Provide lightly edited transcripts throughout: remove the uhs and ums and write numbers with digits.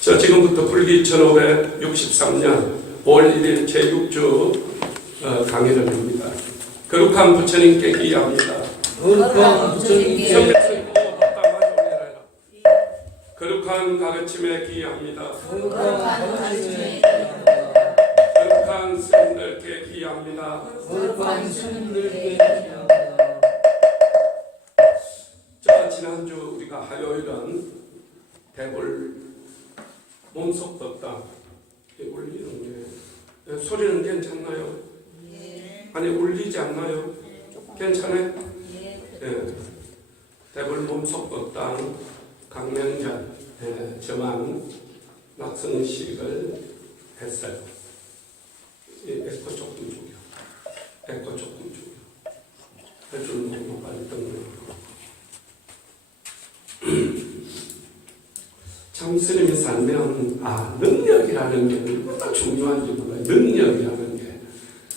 자, 지금부터 불기 1563년 5월 1일 제6주 강의를 합니다. 거룩한 부처님께 기여합니다. 거룩한 부처님께 거룩한 가르침에 기여합니다. 거룩한 스님들께 기여합니다. 거룩한 스님들께 기여합니다. 자, 지난주 우리가 화요일은 대불 몸속 떴다 울리는 게 소리는 괜찮나요? 아니 울리지 않나요? 괜찮아요? 대불 몸속 떴다 강명전 저만 낙성식을 했어요. 에코 조금 죽여. 에코 조금 죽여. 해주는 거 빨리 떠나고. 참 스님이 살면 능력이라는 게 얼마나 중요한지 몰라요. 능력이라는 게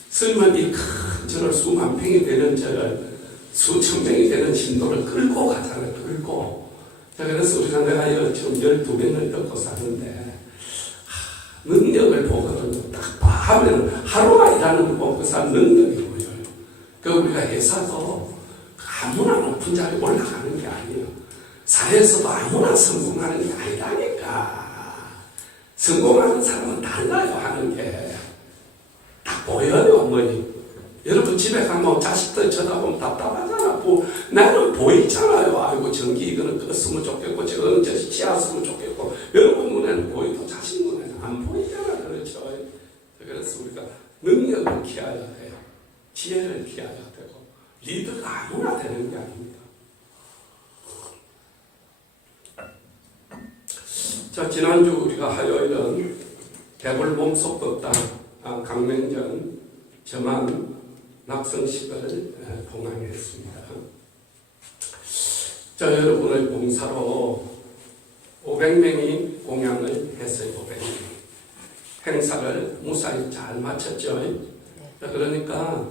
스님은 이 큰 절을 수만 평이 되는 절을 수천 명이 되는 신도를 끌고 가잖아요. 끌고. 자, 그래서 우리가 내가 지금 12명을 듣고 사는데 능력을 보거든요. 딱 하면 하루만 일하는 거 보고 그 사람 능력이 보여요. 그 우리가 회사도 아무나 높은 자리에 올라가는 게 아니에요. 사회에서도 아무나 성공하는 게 아니라니까. 성공하는 사람은 달라요. 하는 게 딱 보여요. 어머니 여러분 집에 가면 자식들 쳐다보면 답답하잖아. 나는 보이잖아요. 아이고 전기 이거는 껐으면 좋겠고 저거는 지었으면 좋겠고 여러분 눈에는 보이고 자식 눈에는 안 보이잖아. 그렇죠. 그래서 우리가 능력을 키워야 돼요. 지혜를 키워야 되고 리더가 아무나 되는 게 아닙니다. 자, 지난주 우리가 화요일은 대불 몸속 떴다 강명전 저만 낙성식을 봉황했습니다. 자, 여러분의 봉사로 500명이 공양을 했어요. 500명. 행사를 무사히 잘 마쳤죠. 그러니까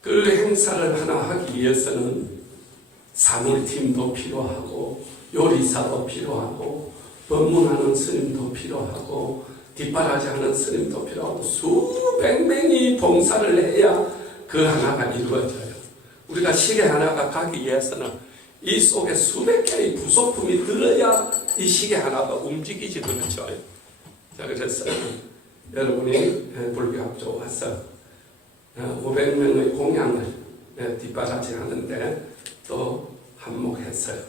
그 행사를 하나 하기 위해서는 사물팀도 필요하고 요리사도 필요하고 법문하는 스님도 필요하고 뒷바라지하는 스님도 필요하고 수백 명이 봉사를 해야 그 하나가 이루어져요. 우리가 시계 하나가 가기 위해서는 이 속에 수백 개의 부속품이 들어야 이 시계 하나가 움직이지. 그렇죠. 자, 그래서 여러분이 불교학교 와서 500명의 공양을 뒷바라지 하는데 또 한몫했어요.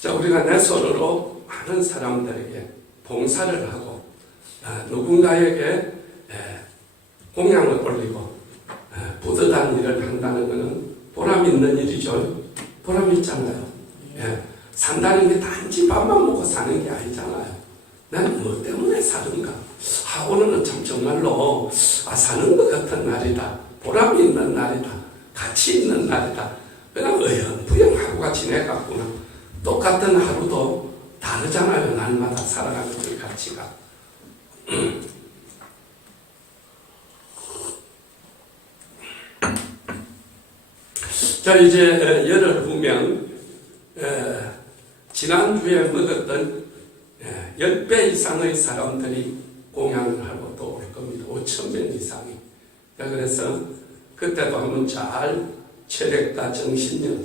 자, 우리가 내 손으로 많은 사람들에게 봉사를 하고 누군가에게 공양을 올리고 뿌듯한 일을 한다는 것은 보람 있는 일이죠. 보람 있잖아요. 산다는 게 단지 밥만 먹고 사는 게 아니잖아요. 난 뭐 때문에 사는가? 오늘은 참 정말로 사는 것 같은 날이다. 보람이 있는 날이다. 가치 있는 날이다. 그냥 어영부영 하루가 지내갔구나. 똑같은 하루도 다르잖아요. 날마다 살아가는 그 가치가. 자, 이제 열흘 후면 지난주에 먹었던 10배 이상의 사람들이 공양을 하고 또 올 겁니다. 5,000명 이상이. 그래서 그때도 한번 잘 체력과 정신력,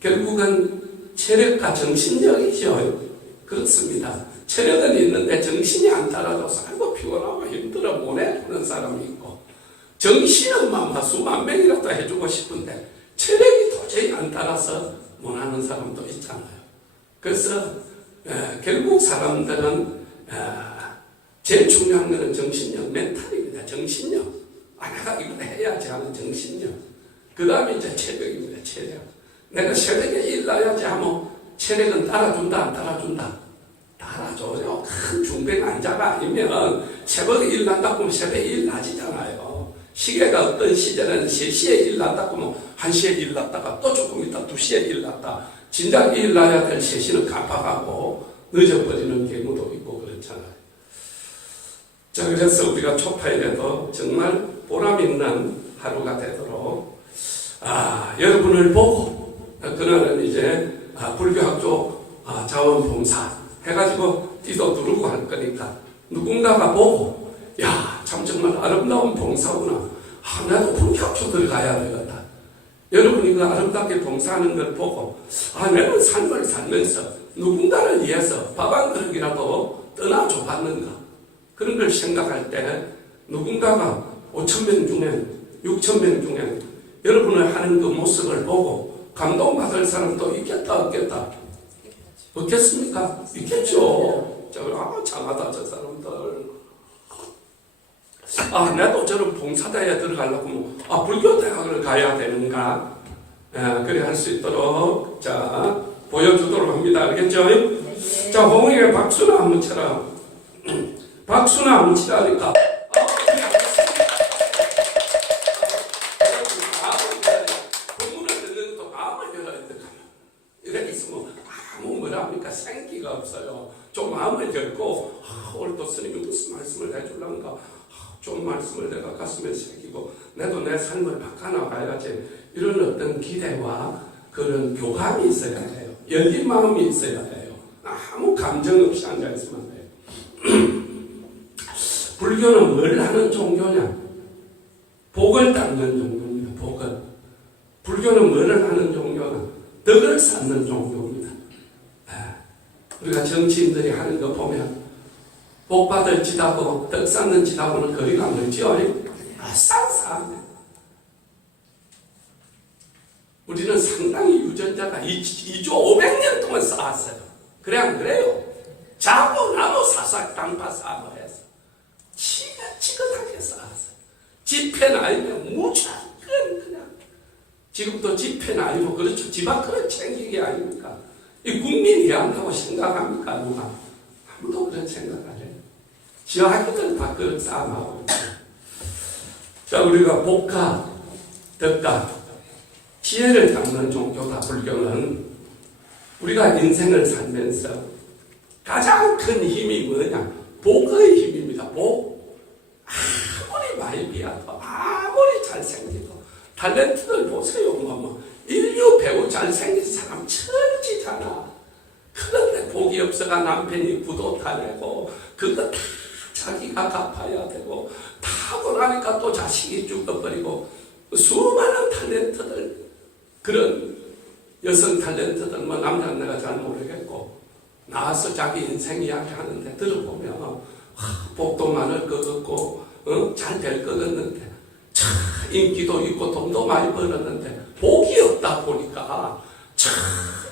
결국은 체력과 정신력이죠. 그렇습니다. 체력은 있는데 정신이 안 따라줘서 아이고 피곤하고 힘들어 보내주는 사람이 있고, 정신은 수만 명이라도 해주고 싶은데 체력이 도저히 안 따라서 못하는 사람도 있잖아요. 그래서 결국 사람들은 제일 중요한 것은 정신력, 멘탈입니다. 정신력. 내가 이걸 해야지 하는 정신력. 그 다음에 이제 체력입니다. 체력. 내가 새벽에 일나야지 하면 체력은 따라준다, 안 따라준다? 따라줘요. 큰 중병환자가 아니면 새벽에 일난다고 하면 새벽에 일나지잖아요. 시계가 어떤 시절에는 3시에 일났다고 하면 1시에 일났다가 또 조금 있다 2시에 일났다. 진작 일나야 될 3시는 깜빡하고 늦어버리는 경우도 있고 그렇잖아요. 자, 그래서 우리가 초파일에도 정말 보람 있는 하루가 되도록 여러분을 보고 그날은 이제 불교학교 자원봉사 해가지고 띠도 누르고 할 거니까 누군가가 보고 야, 참 정말 아름다운 봉사구나. 나도 본격적으로 들어가야 되겠다. 여러분이 그 아름답게 봉사하는 걸 보고 내가 삶을 살면서 누군가를 위해서 밥 한 그릇이라도 떠나줘 봤는가. 그런 걸 생각할 때 누군가가 5,000명 중에 6,000명 중에 여러분을 하는 그 모습을 보고 감동받을 사람도 있겠다 없겠다? 없겠습니까? 있겠죠. 장하다 저 사람들. 나도 저런 봉사대에 들어가려고 불교 대학을 가야 되는가? 그래 할 수 있도록 보여주도록 합니다. 알겠죠? 네. 자, 홍익에 박수나 한번 쳐라. 박수나 한번 치라니까. 본문을 듣는 것도 마음을 열어야 돼. 이래 있으면 뭐랍니까? 생기가 없어요. 좀 마음을 열고 오늘 또 스님이 무슨 말씀을 해주려는가? 좀 말씀을 내가 가슴에 새기고 나도 내 삶을 바꿔나가야지. 이런 어떤 기대와 그런 교감이 있어야 해요. 열린 마음이 있어야 해요. 아무 감정 없이 앉아있으면 안 돼요. 불교는 뭘 하는 종교냐? 복을 닦는 종교입니다. 복을. 불교는 뭘 하는 종교냐? 덕을 쌓는 종교입니다. 우리가 정치인들이 하는 거 보면 복 받을 짓하고 덕 쌓는 짓하고는 거리가 멀지요. 쌍쌍해. 우리는 상당히 유전자가 2조 500년 동안 쌓았어요. 그래 안 그래요? 자고 나도 사삭 땅파 쌓아 해서 지긋지긋하게 쌓았어요. 집회는 아니면 무조건 그냥 지금도 집회는 아니고 그렇죠. 집 앞그릇 챙기기 아닙니까? 이 국민이 한다고 생각합니까? 누가? 아무도 그런 생각 안 해요. 지 아기들 밥그릇 쌓아나오고. 자, 우리가 복과 덕과 지혜를 닦는 종교다. 불교는 우리가 인생을 살면서 가장 큰 힘이 뭐냐? 복의 힘입니다. 복. 아무리 말비하고 아무리 잘생기고 탤런트들 보세요. 인류 배우 잘생긴 사람 천지잖아. 그런데 복이 없어가 남편이 부도 타내고 그거 다 자기가 갚아야 되고 다 하고 나니까 또 자식이 죽어버리고 수많은 탤런트들, 그런 여성 탤런트들, 남자는 내가 잘 모르겠고 나와서 자기 인생 이야기 하는데 들어보면 복도 많을 것 같고 잘 될 것 같는데 인기도 있고 돈도 많이 벌었는데 복이 없다 보니까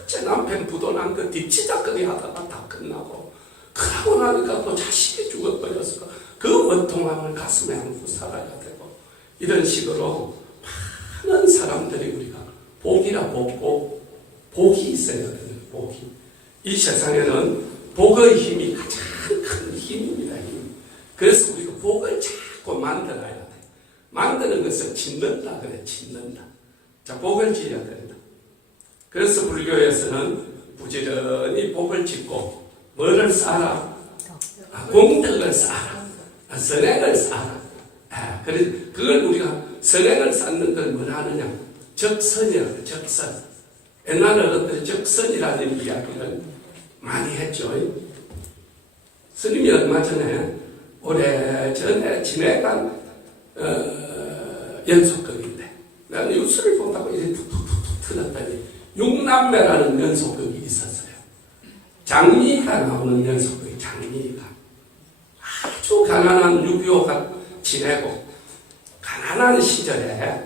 제 남편 부도 난 거 뒤치다거리 하다가 다 끝나고 그러고 나니까 또 자식이 죽어버렸어. 그 원통함을 가슴에 안고 살아야 되고 이런 식으로 많은 사람들이 우리가 복이라 복이 있어야 되는 복이. 이 세상에는 복의 힘이 가장 큰 힘입니다. 힘. 그래서 우리가 복을 자꾸 만들어야 돼. 만드는 것을 짓는다 그래. 짓는다. 자, 복을 지어야 된다. 그래서 불교에서는 부지런히 복을 짓고 뭐를 쌓아라? 공덕을 쌓아라. 선행을 쌓아라. 그걸 우리가 선행을 쌓는 걸 뭐라 하느냐? 적선이라고. 적선. 옛날 어른들이 적선이라는 이야기를 많이 했죠. 스님이 얼마 전에 오래전에 진해간 연속극인데 내가 뉴스를 본다고 이제 툭툭툭툭 틀었더니 육남매라는 연속극이 있었어요. 장미가 나오는 연속극이. 장미가 아주 가난한 6.25가 지내고 가난한 시절에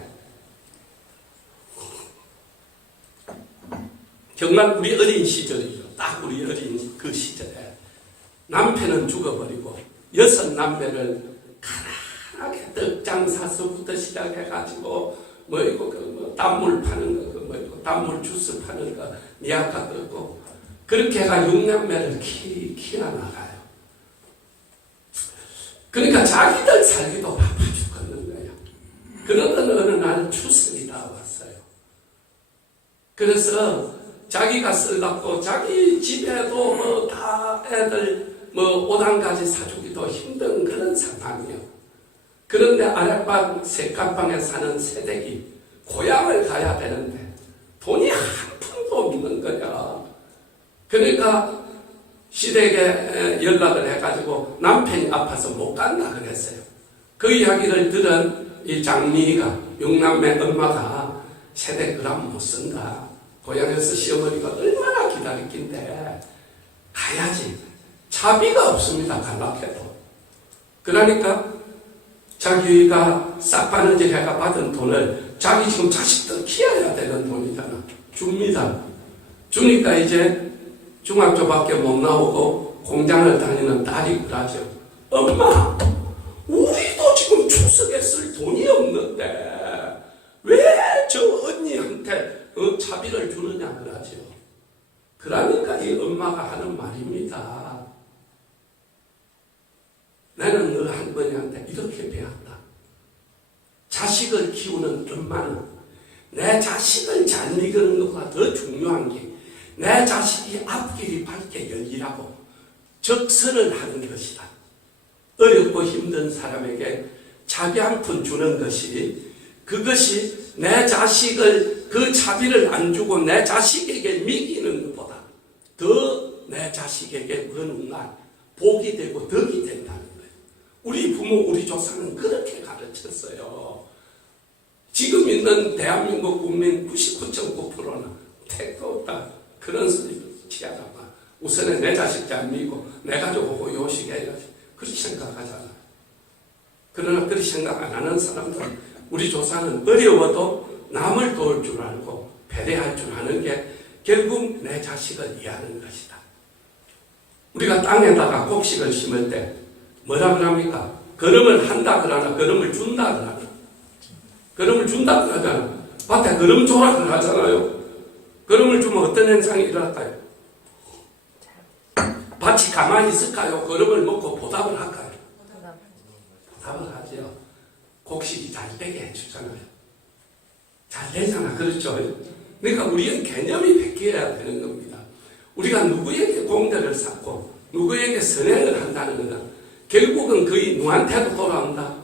정말 우리 어린 시절이죠. 딱 우리 어린 그 시절에 남편은 죽어버리고 6남매를 가난하게 떡장사서부터 시작해가지고 단물 파는 거, 단물 주스 파는 거, 미약가 뜯고 그렇게 해가 6남매를 키워나가요. 그러니까 자기들 살기도 바빠 죽겠는 거예요. 그러던 어느 날 추석이 다 왔어요. 그래서 자기가 쓰려고 자기 집에도 다 애들 옷한가지 사주기도 힘든 그런 상황이에요. 그런데 아랫방 색감방에 사는 새댁이 고향을 가야 되는데 돈이 한 푼도 없는 거야. 그러니까 시댁에 연락을 해가지고 남편이 아파서 못 간다 그랬어요. 그 이야기를 들은 이 장미가, 육남매 엄마가 세대 그럼 못 쓴다. 고향에서 시어머니가 얼마나 기다렸긴데 가야지. 차비가 없습니다. 갈락해도. 그러니까 자기가 싹바느질 해가 받은 돈을 자기 지금 자식들 키워야 되는 돈이잖아. 줍니다. 주니까 이제 중학교밖에 못 나오고 공장을 다니는 딸이 그러죠. 엄마, 우리도 지금 추석에 쓸 돈이 없는데 왜 저 언니한테 차비를 주느냐 그러죠. 그러니까 이 엄마가 하는 말입니다. 나는 너 할머니한테 이렇게 배웠다. 자식을 키우는 엄마는 내 자식을 잘 먹이는 것보다 더 중요한 게 내 자식이 앞길이 밝게 열리라고 적선을 하는 것이다. 어렵고 힘든 사람에게 차비 한 푼 주는 것이, 그것이 내 자식을 그 차비를 안 주고 내 자식에게 먹이는 것보다 더 내 자식에게 어느 날 복이 되고 덕이 된다는 거예요. 우리 부모, 우리 조상은 그렇게 가르쳤어요. 지금 있는 대한민국 국민 99.9%는 택도 없다. 그런 소리를 취하다가 우선에 내 자식 잘 믿고 내 가족 보고 요식해야지. 그렇게 생각하잖아요. 그러나 그렇게 생각 안 하는 사람들은, 우리 조상은 어려워도 남을 도울 줄 알고 배려할 줄 아는 게 결국 내 자식을 이해하는 것이다. 우리가 땅에다가 곡식을 심을 때 뭐라 그럽니까? 걸음을 한다 그러나 걸음을 준다 그러나? 걸음을 준다 그러잖아. 밭에 걸음 줘라 그러잖아요. 걸음을 주면 어떤 현상이 일어날까요? 밭이 가만히 있을까요? 걸음을 먹고 보답을 할까요? 보답을 하죠. 곡식이 잘 되게 해주잖아요. 잘 되잖아. 그렇죠? 그러니까 우리는 개념이 바뀌어야 되는 겁니다. 우리가 누구에게 공덕을 쌓고 누구에게 선행을 한다는 것은 결국은 거의 누구한테도 돌아온다.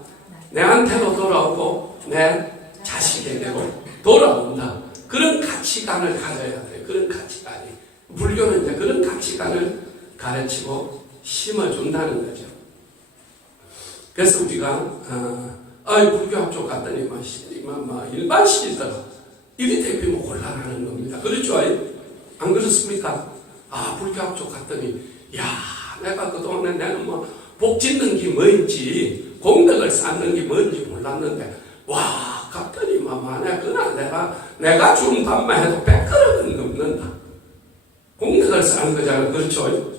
내한테도 돌아오고 내 자식에게도 돌아온다. 그런 가치관을 가져야 돼요. 그런 가치관이. 불교는 이제 그런 가치관을 가르치고 심어준다는 거죠. 그래서 우리가 불교학 쪽 갔더니 일반 시리들 이리 대피면 곤란하는 겁니다. 그렇죠? 안 그렇습니까? 불교학 쪽 갔더니 내가 그동안에 나는 복 짓는 게 뭔지 공덕을 쌓는 게 뭔지 몰랐는데 갔더니 만약에 그날 내가 준 밥만 해도 100그릇은 넘는다. 공덕을 쌓는 거잖아요. 그렇죠?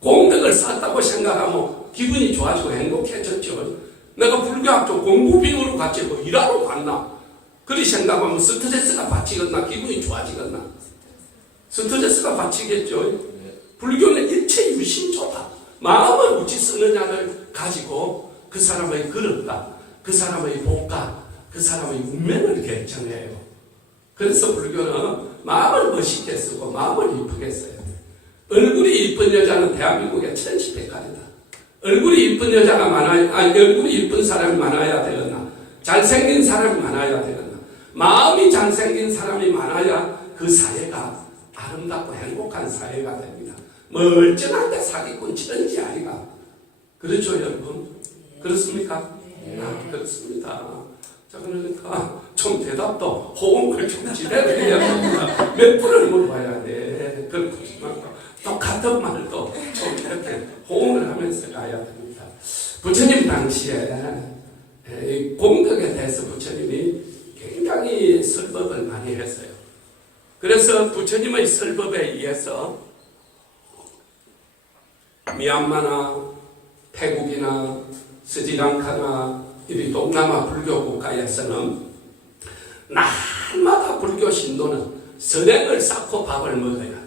공덕을 쌓았다고 생각하면 기분이 좋아지고 행복해졌죠. 내가 불교학교 공부비용으로 같이 일하러 갔나? 그리 생각하면 스트레스가 받치겠나? 기분이 좋아지겠나? 스트레스가 받치겠죠. 불교는 일체 유심조다. 마음을 어찌 쓰느냐를 가지고 그 사람의 그릇과 그 사람의 복과 그 사람의 운명을 결정해요. 그래서 불교는 마음을 멋있게 쓰고 마음을 이쁘게 써요. 얼굴이 이쁜 여자는 대한민국의 천시백갈이다. 얼굴이 이쁜 여자가 얼굴이 이쁜 사람이 많아야 되겠나? 잘생긴 사람이 많아야 되겠나? 마음이 잘생긴 사람이 많아야 그 사회가 아름답고 행복한 사회가 됩니다. 멀쩡한데 사기꾼 치는지 아이가. 그렇죠, 여러분? 그렇습니까? 그렇습니다. 자, 그러니까 좀 대답도 호응을 좀 지대로 해야 됩니다. 몇 분을 물어봐야 돼. 그렇지만 똑같은 말도 좀 이렇게 호응을 하면서 가야 됩니다. 부처님 당시에 공덕에 대해서 부처님이 굉장히 설법을 많이 했어요. 그래서 부처님의 설법에 의해서 미얀마나 태국이나 스리랑카나 이 동남아 불교 국가에서는 날마다 불교 신도는 선행을 쌓고 밥을 먹어야 돼요.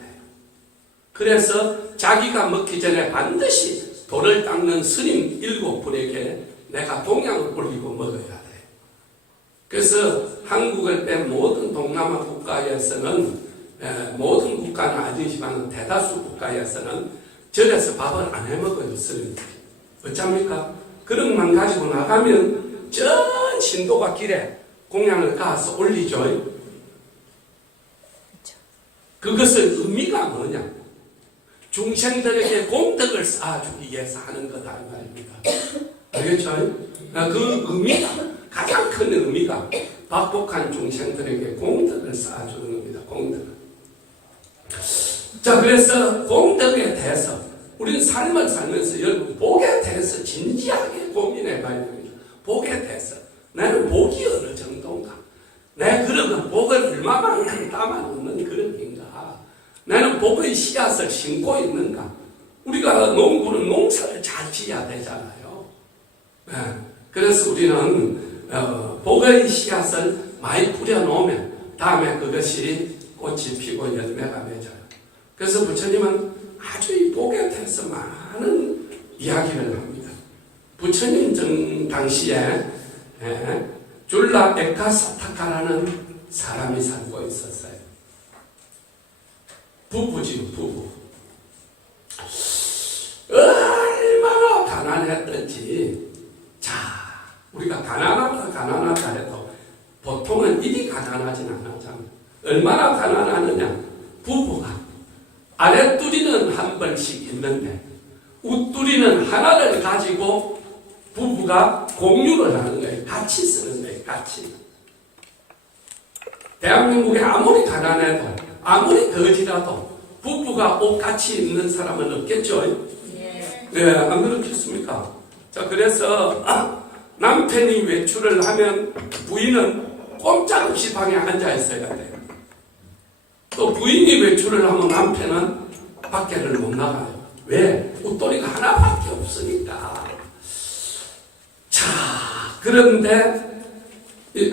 그래서 자기가 먹기 전에 반드시 돌을 닦는 스님 7분에게 내가 동양을 올리고 먹어야 돼요. 그래서 한국을 뺀 모든 동남아 국가에서는, 모든 국가는 아니지만 대다수 국가에서는 절에서 밥을 안 해먹어요, 스님들이. 어쩝니까? 그릇만 가지고 나가면 전 신도가 길에 공양을 가서 올리죠. 그것은 의미가 뭐냐? 중생들에게 공덕을 쌓아주기 위해서 하는 거다 이 말입니다. 알겠죠? 그 의미가 가장 큰 의미가 박복한 중생들에게 공덕을 쌓아주는 겁니다. 공덕. 자, 그래서 공덕에 대해서 우리는 삶을 살면서 여러분 복에 대해서 진지하게 고민해 봐야 됩니다. 복에 대해서 나는 복이 어느 정도인가? 내 그러면 복을 얼마만큼 담아놓는 그런 인가? 나는 복의 씨앗을 심고 있는가? 우리가 농부는 농사를 잘 지어야 되잖아요. 네. 그래서 우리는 복의 씨앗을 많이 뿌려놓으면 다음에 그것이 꽃이 피고 열매가 맺어요. 그래서 부처님은 아주 이 복에 대해서 많은 이야기를 합니다. 부처님 당시에 줄라 에카사타카라는 사람이 살고 있었어요. 부부지요, 부부. 얼마나 가난했던지. 자, 우리가 가난하다 해도 보통은 이리 가난하진 않았잖아요. 얼마나 가난하느냐. 부부가 아랫두리는 한 벌씩 있는데 윗두리는 하나를 가지고 부부가 공유를 하는 거예요. 같이 쓰는 거예요. 같이. 대한민국에 아무리 가난해도 아무리 거지라도 부부가 옷같이 입는 사람은 없겠죠? 네, 안 그렇겠습니까? 자, 그래서 남편이 외출을 하면 부인은 꼼짝없이 방에 앉아 있어야 돼요. 또 부인이 외출을 하면 남편은 밖에를 못 나가요. 왜? 웃돌이가 하나밖에 없으니까. 자, 그런데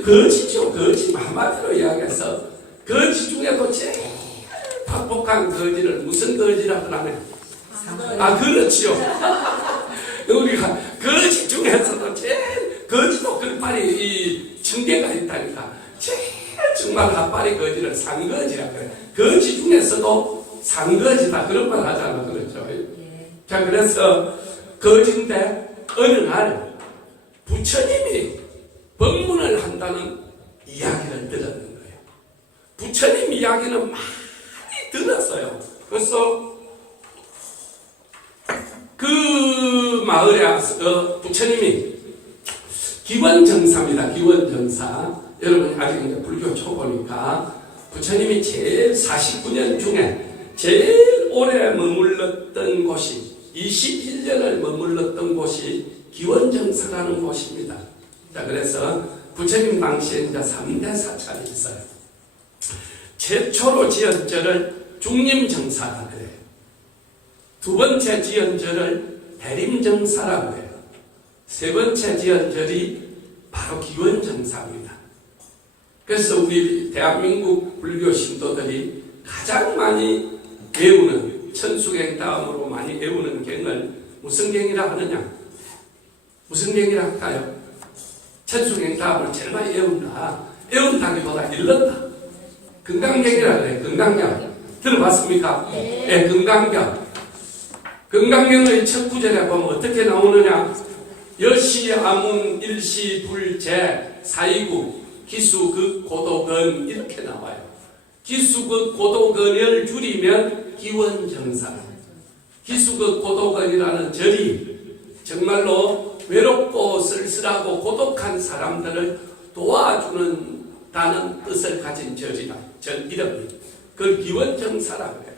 거지죠, 거지. 한마디로 이야기해서 거지 중에도 제일 박복한 거지를 무슨 거지라고 하네? 그렇지요. 우리가 거지 중에서도 제일 거지도 끝발이 이 층계가 있다니까. 제일 정말 핫발이 거지를 상거지라 그래. 거지 중에서도 상거지다 그런 말 하잖아, 그렇죠? 자, 그래서 거지인데 어느 날 부처님이 법문을 한다는 이야기를 들었는 거예요. 부처님 이야기는 많이 들었어요. 그래서 그 마을에 와서 부처님이 기원정사입니다. 기원정사. 여러분 아직 이제 불교 초보니까 부처님이 제일 49년 중에 제일 오래 머물렀던 곳이 21년을 머물렀던 곳이 기원정사라는 곳입니다. 자, 그래서 부처님 당시에 이제 3대 사찰이 있어요. 최초로 지은 절을 중림정사라고 해요. 두 번째 지은 절을 대림정사라고 해요. 세 번째 지은 절이 바로 기원정사입니다. 그래서 우리 대한민국 불교 신도들이 가장 많이 외우는 천수경 다음으로 많이 외우는 경을 무슨 경이라 하느냐? 무슨 경이라 할까요? 천수경 다음을 제일 많이 외운다. 외운다기보다 읽는다. 금강경이라 그래요. 금강경. 들어봤습니까? 네, 금강경. 금강경의 첫 구절에 보면 어떻게 나오느냐? 여시 아문 일시 불제 사이구 기수극 고도근 이렇게 나와요. 기수극 고도근을 줄이면 기원정사. 기수극 고도근이라는 절이 정말로 외롭고 쓸쓸하고 고독한 사람들을 도와주는다는 뜻을 가진 절이다. 절 이름이. 그걸 기원정사라고 해요.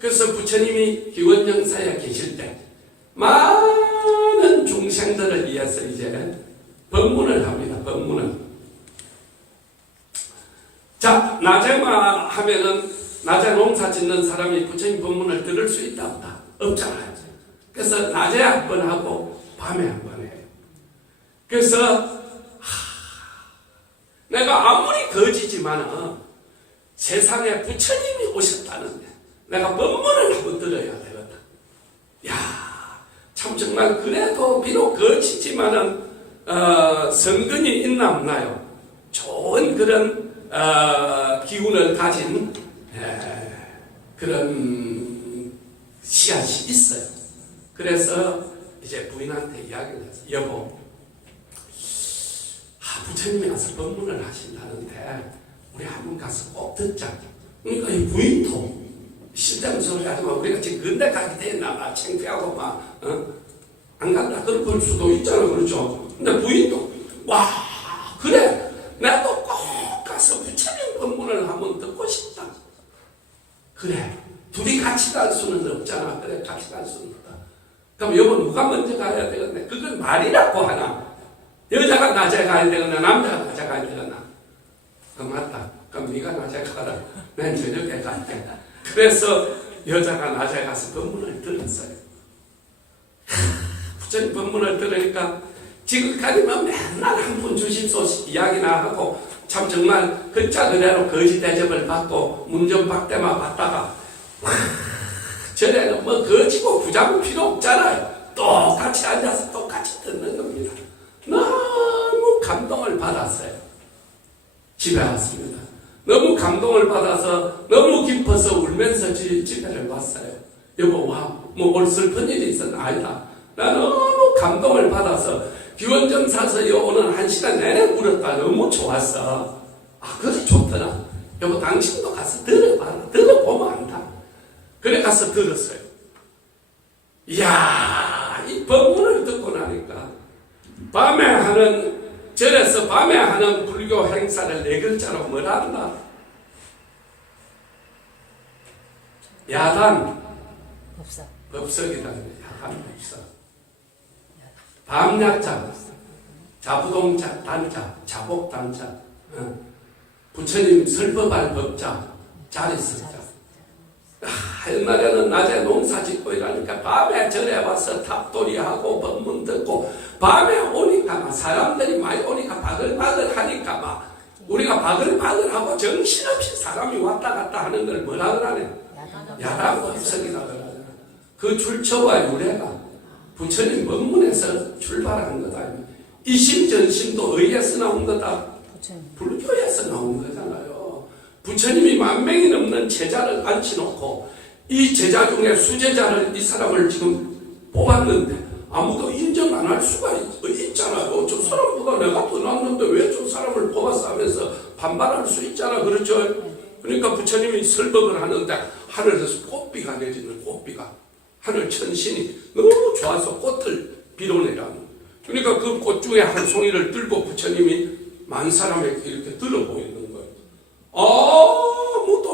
그래서 부처님이 기원정사에 계실 때 많은 중생들을 위해서 이제 법문을 합니다. 법문을. 자, 낮에만 하면은 낮에 농사 짓는 사람이 부처님 법문을 들을 수 있다 없다? 없잖아요. 그래서 낮에 한 번 하고 밤에 한 번 해요. 그래서 내가 아무리 거지지만은 세상에 부처님이 오셨다는데 내가 법문을 한번 들어야 되겠다. 야, 참 정말 그래도 비록 거지지만은 성근이 있나 없나요? 좋은 그런 기운을 가진 그런 씨앗이 있어요. 그래서 이제 부인한테 이야기를 했어요. 여보, 부처님이 와서 법문을 하신다는데 우리 한번 가서 꼭 듣자. 그러니까 이 부인도 쓸데없는 소리 하지 마. 우리가 지금 근데 가게 됐나 봐. 창피하고 막, 안 간다. 그럴 볼 수도 있잖아. 그렇죠? 근데 부인도, 와, 그래. 나도 꼭 가서 부처님 법문을 한번 듣고 싶다. 그래. 둘이 같이 갈 수는 없잖아. 그래. 같이 갈 수는 없다. 그럼 여보 누가 먼저 가야 되겠네. 그건 말이라고 하나. 여자가 낮에 가야 되거나 남자가 낮에 가야 되거나. 맞다. 그럼 네가 낮에 가라. 난 저녁에 갈게. 그래서 여자가 낮에 가서 법문을 들었어요. 부처님 법문을 들으니까 지금까지만 맨날 한 푼 주십소 이야기나 하고 참 정말 글자 그대로 거지 대접을 받고 문전박대만 받다가 전에는 뭐 거지고 부자고 필요 없잖아요. 똑같이 앉아서 똑같이 듣는 겁니다. 너무 감동을 받았어요. 집에 왔습니다. 너무 감동을 받아서 너무 깊어서 울면서 집에를 왔어요. 여보 와, 뭐 오늘 슬픈 일이 있었나? 아니다. 나 너무 감동을 받아서 기원정사서 오늘 1시간 내내 울었다. 너무 좋았어. 아 그래 좋더라. 여보 당신도 가서 들어봐라. 들어보면 안다. 그래 가서 들었어요. 이야 이 법문을 듣고 나니까 밤에 하는 절에서 밤에 하는 불교 행사를 4글자로 뭐라 한다? 야단 법석이다. 야단 법석. 밤야자 자부동자 단자 자복단자 부처님 설법할 법자 자리설자. 옛날에는 낮에 농사 짓고 이러니까 밤에 절에 와서 탑돌이하고 법문 듣고 밤에 오니까 막 사람들이 많이 오니까 바글바글 하니까 막 우리가 바글바글하고 정신없이 사람이 왔다 갔다 하는 걸 뭐라 그러네? 야단 법석이라 그러잖아. 그 출처와 유래가 부처님 법문에서 출발한 거다. 이심전심도 의에서 나온 거다. 불교에서 나온 거잖아요. 부처님이 10,000명이 넘는 제자를 앉혀놓고 이 제자 중에 수제자를 이 사람을 지금 뽑았는데 아무도 인정 안 할 수가 있잖아요. 저 사람보다 내가 더 낫는데 왜 저 사람을 뽑았어 하면서 반발할 수 있잖아. 그렇죠? 그러니까 부처님이 설법을 하는데 하늘에서 꽃비가 내리는 꽃비가 하늘 천신이 너무 좋아서 꽃을 빌어내라는. 그러니까 그 꽃 중에 한 송이를 들고 부처님이 만 사람에게 이렇게 들어 보이는 거예요.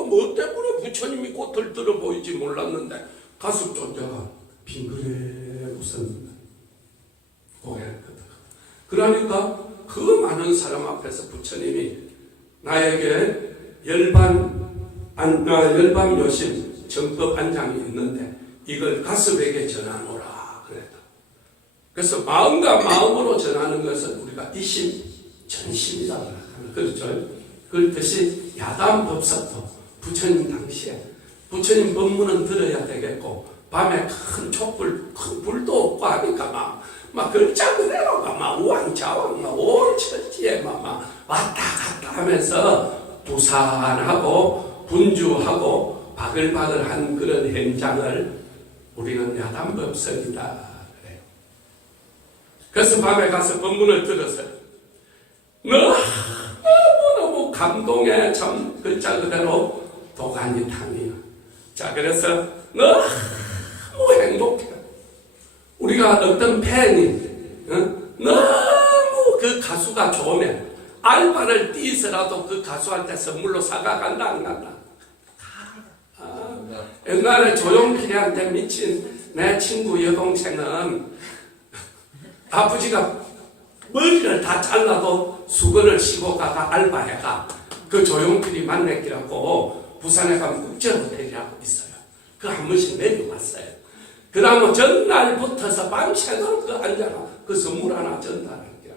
뭐 때문에 부처님이 꽃을 들어 보이지 몰랐는데 가슴 쫀자가 빙그레 웃었는데 고개를 끄덕. 그러니까 그 많은 사람 앞에서 부처님이 나에게 열반요심 정법 안장이 있는데 이걸 가슴에게 전하노라 그랬다. 그래서 마음과 마음으로 전하는 것은 우리가 이심 전심이다 그렇죠. 그렇듯이 야단법석도 부처님 당시에 부처님 법문은 들어야 되겠고 밤에 큰 촛불 큰 불도 없고 하니까 막 글자 그대로 막 우왕좌왕 막 온 천지에 막 왔다 갔다 하면서 부산하고 분주하고 바글바글한 그런 현장을 우리는 야단법석이다 그래요. 그래서 밤에 가서 법문을 들었어요. 너무 감동에 참 글자 그대로 도가니 탕이요. 자 그래서 너무 행복해. 우리가 어떤 팬이 너무 그 가수가 좋으면 알바를 뛰서라도 그 가수한테 선물로 사가간다 안 간다? 옛날에 조용필이한테 미친 내 친구 여동생은 아버지가 머리를 다 잘라도 수건을 씌고 가가 알바해가 그 조용필이 만났기라고 부산에 가면 국제호텔이라고 있어요. 그 한 번씩 내려왔어요. 그 다음에 전날부터서 밤새도록 그 앉아가 그 선물 하나 전달할게요.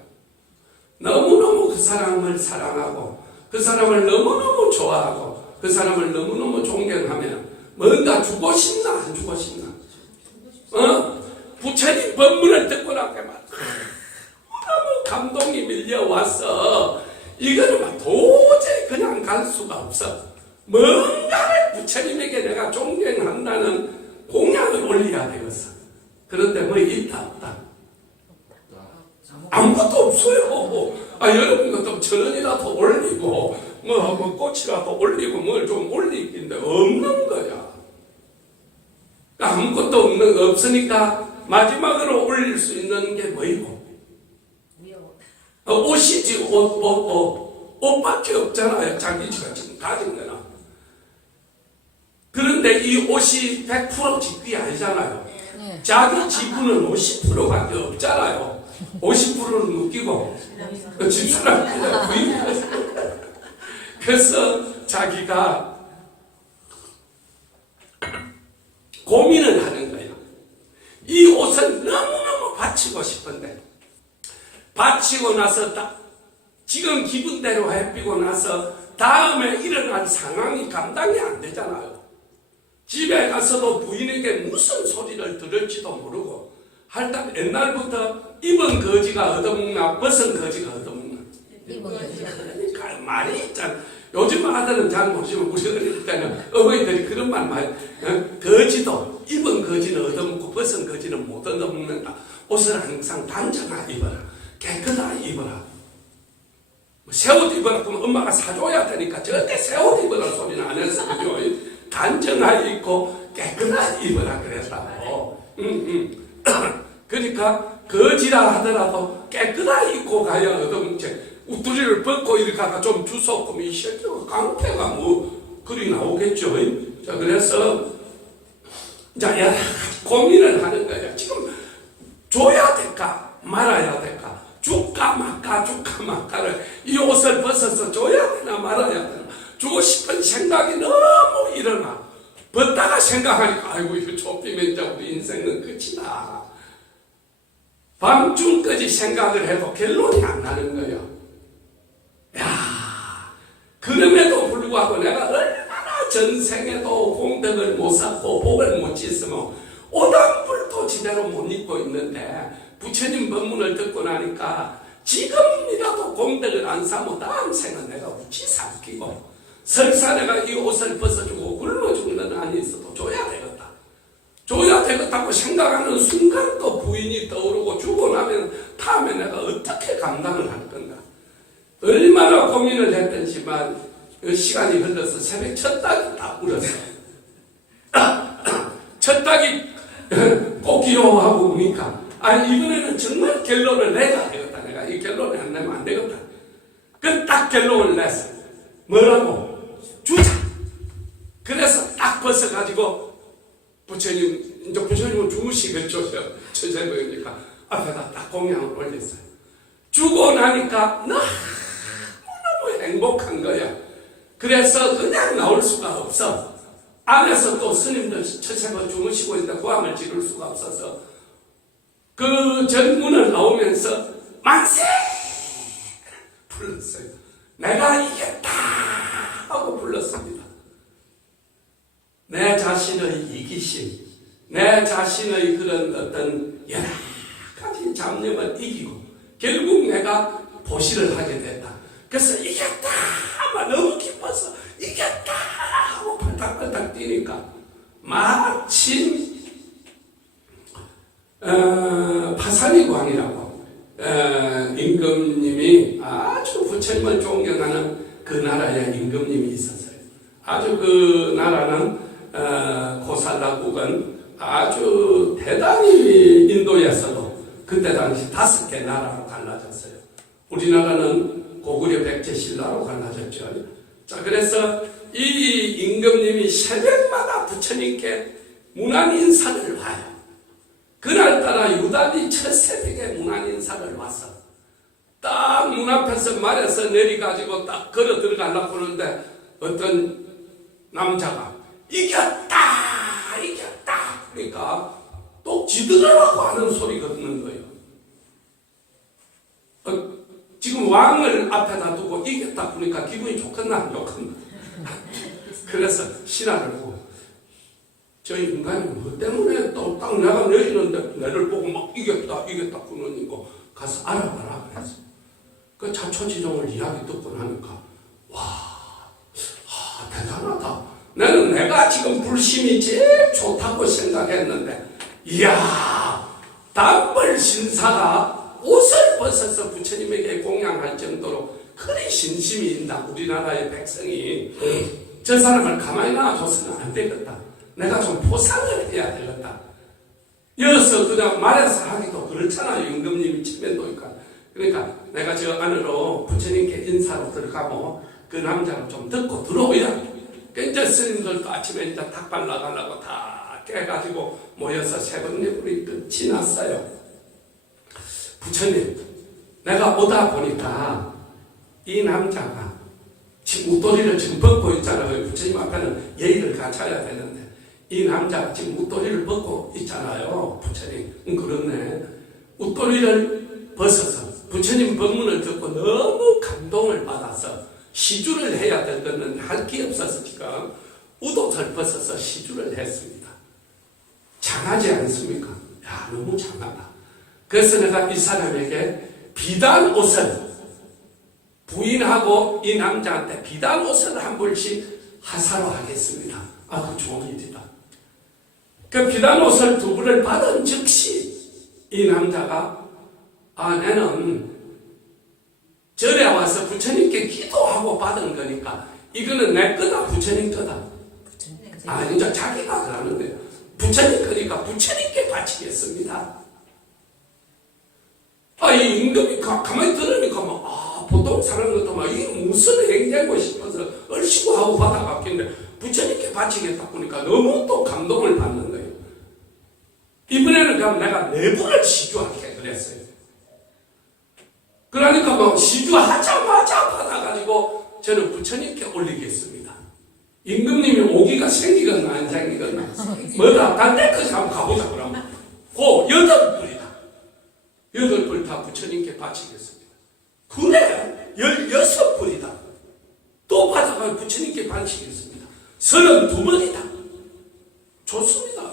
너무너무 그 사람을 사랑하고 그 사람을 너무너무 좋아하고 그 사람을 너무너무 존경하면 뭔가 주고 싶나 안 주고 싶나? 부처님 법문을 듣고 나니까 너무 감동이 밀려와서 이거는 막 도저히 그냥 갈 수가 없어. 뭔가를 부처님에게 내가 존경한다는 공약을 올려야 되겠어. 그런데 뭐 있다 없다? 아무것도 없어요. 여러분 것도 1,000원이라도 올리고 뭐 꽃이라도 올리고 뭘 좀 올리긴데 없는 거야. 아무것도 없으니까 마지막으로 올릴 수 있는 게 뭐이고? 옷이지. 옷밖에 없잖아요. 자기 지가 지금 가진 거나. 그런데 이 옷이 100% 집이 아니잖아요. 자기 지분은 50%밖에 없잖아요. 50%는 웃기고 집사람이야. 그래서 자기가 고민을 하는 거예요. 이 옷은 너무너무 바치고 싶은데 바치고 나서 지금 기분대로 해피고 나서 다음에 일어날 상황이 감당이 안 되잖아요. 집에 가서도 부인에게 무슨 소리를 들을지도 모르고 하여튼 옛날부터 입은 거지가 얻어먹나 벗은 거지가 얻어먹나 그러니까 말이 있잖아. 요즘 아들은 잘 모르지만 우리 어릴 때는 어머니들이 그런 말 많이 거지도 입은 거지는 얻어먹고 벗은 거지는 못 얻어먹는다. 옷을 항상 단정하게 입어라. 깨끗하게 입어라. 새 옷 입어라 그러면 엄마가 사줘야 되니까 절대 새 옷 입어라 소리는 안 했어. 그죠? 단정하게 입고 깨끗하게 입어라 그랬다고. 그러니까 거지라 하더라도 깨끗하게 입고 가야 얻어먹지. 우두리를 벗고 이렇게 하가 좀 주워 이 새끼가 깡패가 뭐 그리 나오겠죠. 자 그래서 자 여러 가지 고민을 하는 거예요. 지금 줘야 될까 말아야 될까 줄까 말까를 이 옷을 벗어서 줘야 되나 말아야 되나 주고 싶은 생각이 너무 일어나. 벗다가 생각하니까 아이고 이거 좁히면 이제 우리 인생은 끝이다. 밤중까지 생각을 해도 결론이 안 나는 거예요. 야, 그럼에도 불구하고 내가 얼마나 전생에도 공덕을 못 쌓고 복을 못 짓으면 오단불도 제대로 못 입고 있는데 부처님 법문을 듣고 나니까 지금이라도 공덕을 안 쌓으면 다음 생은 내가 우치 삼키고 설사 내가 이 옷을 벗어주고 굶어 죽는 안이 있어도 줘야 되겠다. 줘야 되겠다고 생각하는 순간 또 부인이 떠오르고 주고 나면 다음에 내가 어떻게 감당을 할 건가. 얼마나 고민을 했던지만 시간이 흘러서 새벽 첫 닭이 다 울었어요. 첫 닭이 꼬기요하고 우니까 이번에는 정말 결론을 내야 되겠다. 내가 이 결론을 안 내면 안 되겠다. 그 딱 결론을 냈어요. 뭐라고? 주자. 그래서 딱 벗어가지고 부처님은 주무시겠죠. 처제보니까 앞에다 딱 공양을 올렸어요. 주고 나니까 너무너무 행복한 거야. 그래서 그냥 나올 수가 없어. 안에서 또 스님들 처제가 주무시고 있는데 고함을 지를 수가 없어서 그 전문을 나오면서 만세! 불렀어요. 내가 이겼다! 하고 불렀습니다. 내 자신의 이기심, 내 자신의 그런 어떤 여러 가지 잡념을 이기고 결국 내가 보시를 하게 됐다. 그래서 이겼다! 아마 너무 기뻐서 이겼다! 하고 팔딱팔딱 뛰니까 마침 파사리광이라고 임금님이 아주 부처님을 존경하는 그 나라에 임금님이 있었어요. 아주 그 나라는 고살라국은 아주 대단히 인도에서도 그때 당시 5개 나라로 갈라졌어요. 우리나라는 고구려 백제신라로 갈라졌죠. 자, 그래서 이 임금님이 새벽마다 부처님께 문안인사를 와요. 그날따라 유달리 첫 새벽에 문안인사를 왔어. 딱 문 앞에서 말에서 내려가지고 딱 걸어 들어가려고 하는데 어떤 남자가 이겼다! 이겼다! 그러니까 또 지들으라고 하는 소리가 듣는 거예요. 지금 왕을 앞에다 두고 이겼다 보니까 기분이 좋겠나 안 좋겠나. 그래서 신하를 보고 저 인간이 뭐 때문에 또 딱 내가 내리는데 내를 보고 막 이겼다 그러는 거 가서 알아봐라 그래서 그 자초지종을 이야기 듣고 나니까 대단하다. 나는 내가 지금 불심이 제일 좋다고 생각했는데 이야 단벌 신사가 옷을 벗어서 부처님에게 공양할 정도로 그리 신심이 있나 우리나라의 백성이 저 사람을 가만히 놔둬서는 안 되겠다. 내가 좀 보상을 해야 되겠다. 여기서 그냥 말해서 하기도 그렇잖아요. 임금님이 체면도 있고. 그러니까 내가 저 안으로 부처님께 인사로 들어가고 그 남자를 좀 듣고 들어오야. 이제 스님들도 아침에 이제 닭발 나가려고 다 깨가지고 모여서 새벽 예불이 끝이 났어요. 부처님, 내가 오다 보니까 이 남자가 지금 웃도리를 지금 벗고 있잖아요. 부처님 앞에는 예의를 갖춰야 되는데 이 남자가 지금 웃도리를 벗고 있잖아요. 부처님, 그렇네. 웃도리를 벗어서 부처님 법문을 듣고 너무 감동을 받아서 시주를 해야 될 것은 할 게 없어서 지금 웃옷을 벗어서 시주를 했습니다. 장하지 않습니까? 야, 너무 장하다. 그래서 내가 이 사람에게 비단 옷을 부인하고 이 남자한테 비단 옷을 한 벌씩 하사로 하겠습니다. 아, 그 좋은 일이다. 그 비단 옷을 두 벌을 받은 즉시 이 남자가 나는 절에 와서 부처님께 기도하고 받은 거니까 이거는 내 거다, 부처님 거다. 이제 자기가 그러는 거예요. 부처님 거니까 부처님께 바치겠습니다. 이 임금이 가만히 들으니까 보통 사람들도 이게 무슨 행제고 싶어서 얼씨구 하고 받아갔겠는데 부처님께 바치겠다 보니까 너무 또 감동을 받는 거예요. 이번에는 그럼 내가 내부를 시주할게 그랬어요. 그러니까 시주하자마자 받아가지고 저는 부처님께 올리겠습니다. 임금님이 오기가 생기건 안 생기건 뭐다 갈 때까지 한번 가보자 그러면 그 8불이다. 8불 다 부처님께 바치겠습니다. 그래 16불이다. 또 받아가 부처님께 바치겠습니다. 32번이다. 좋습니다.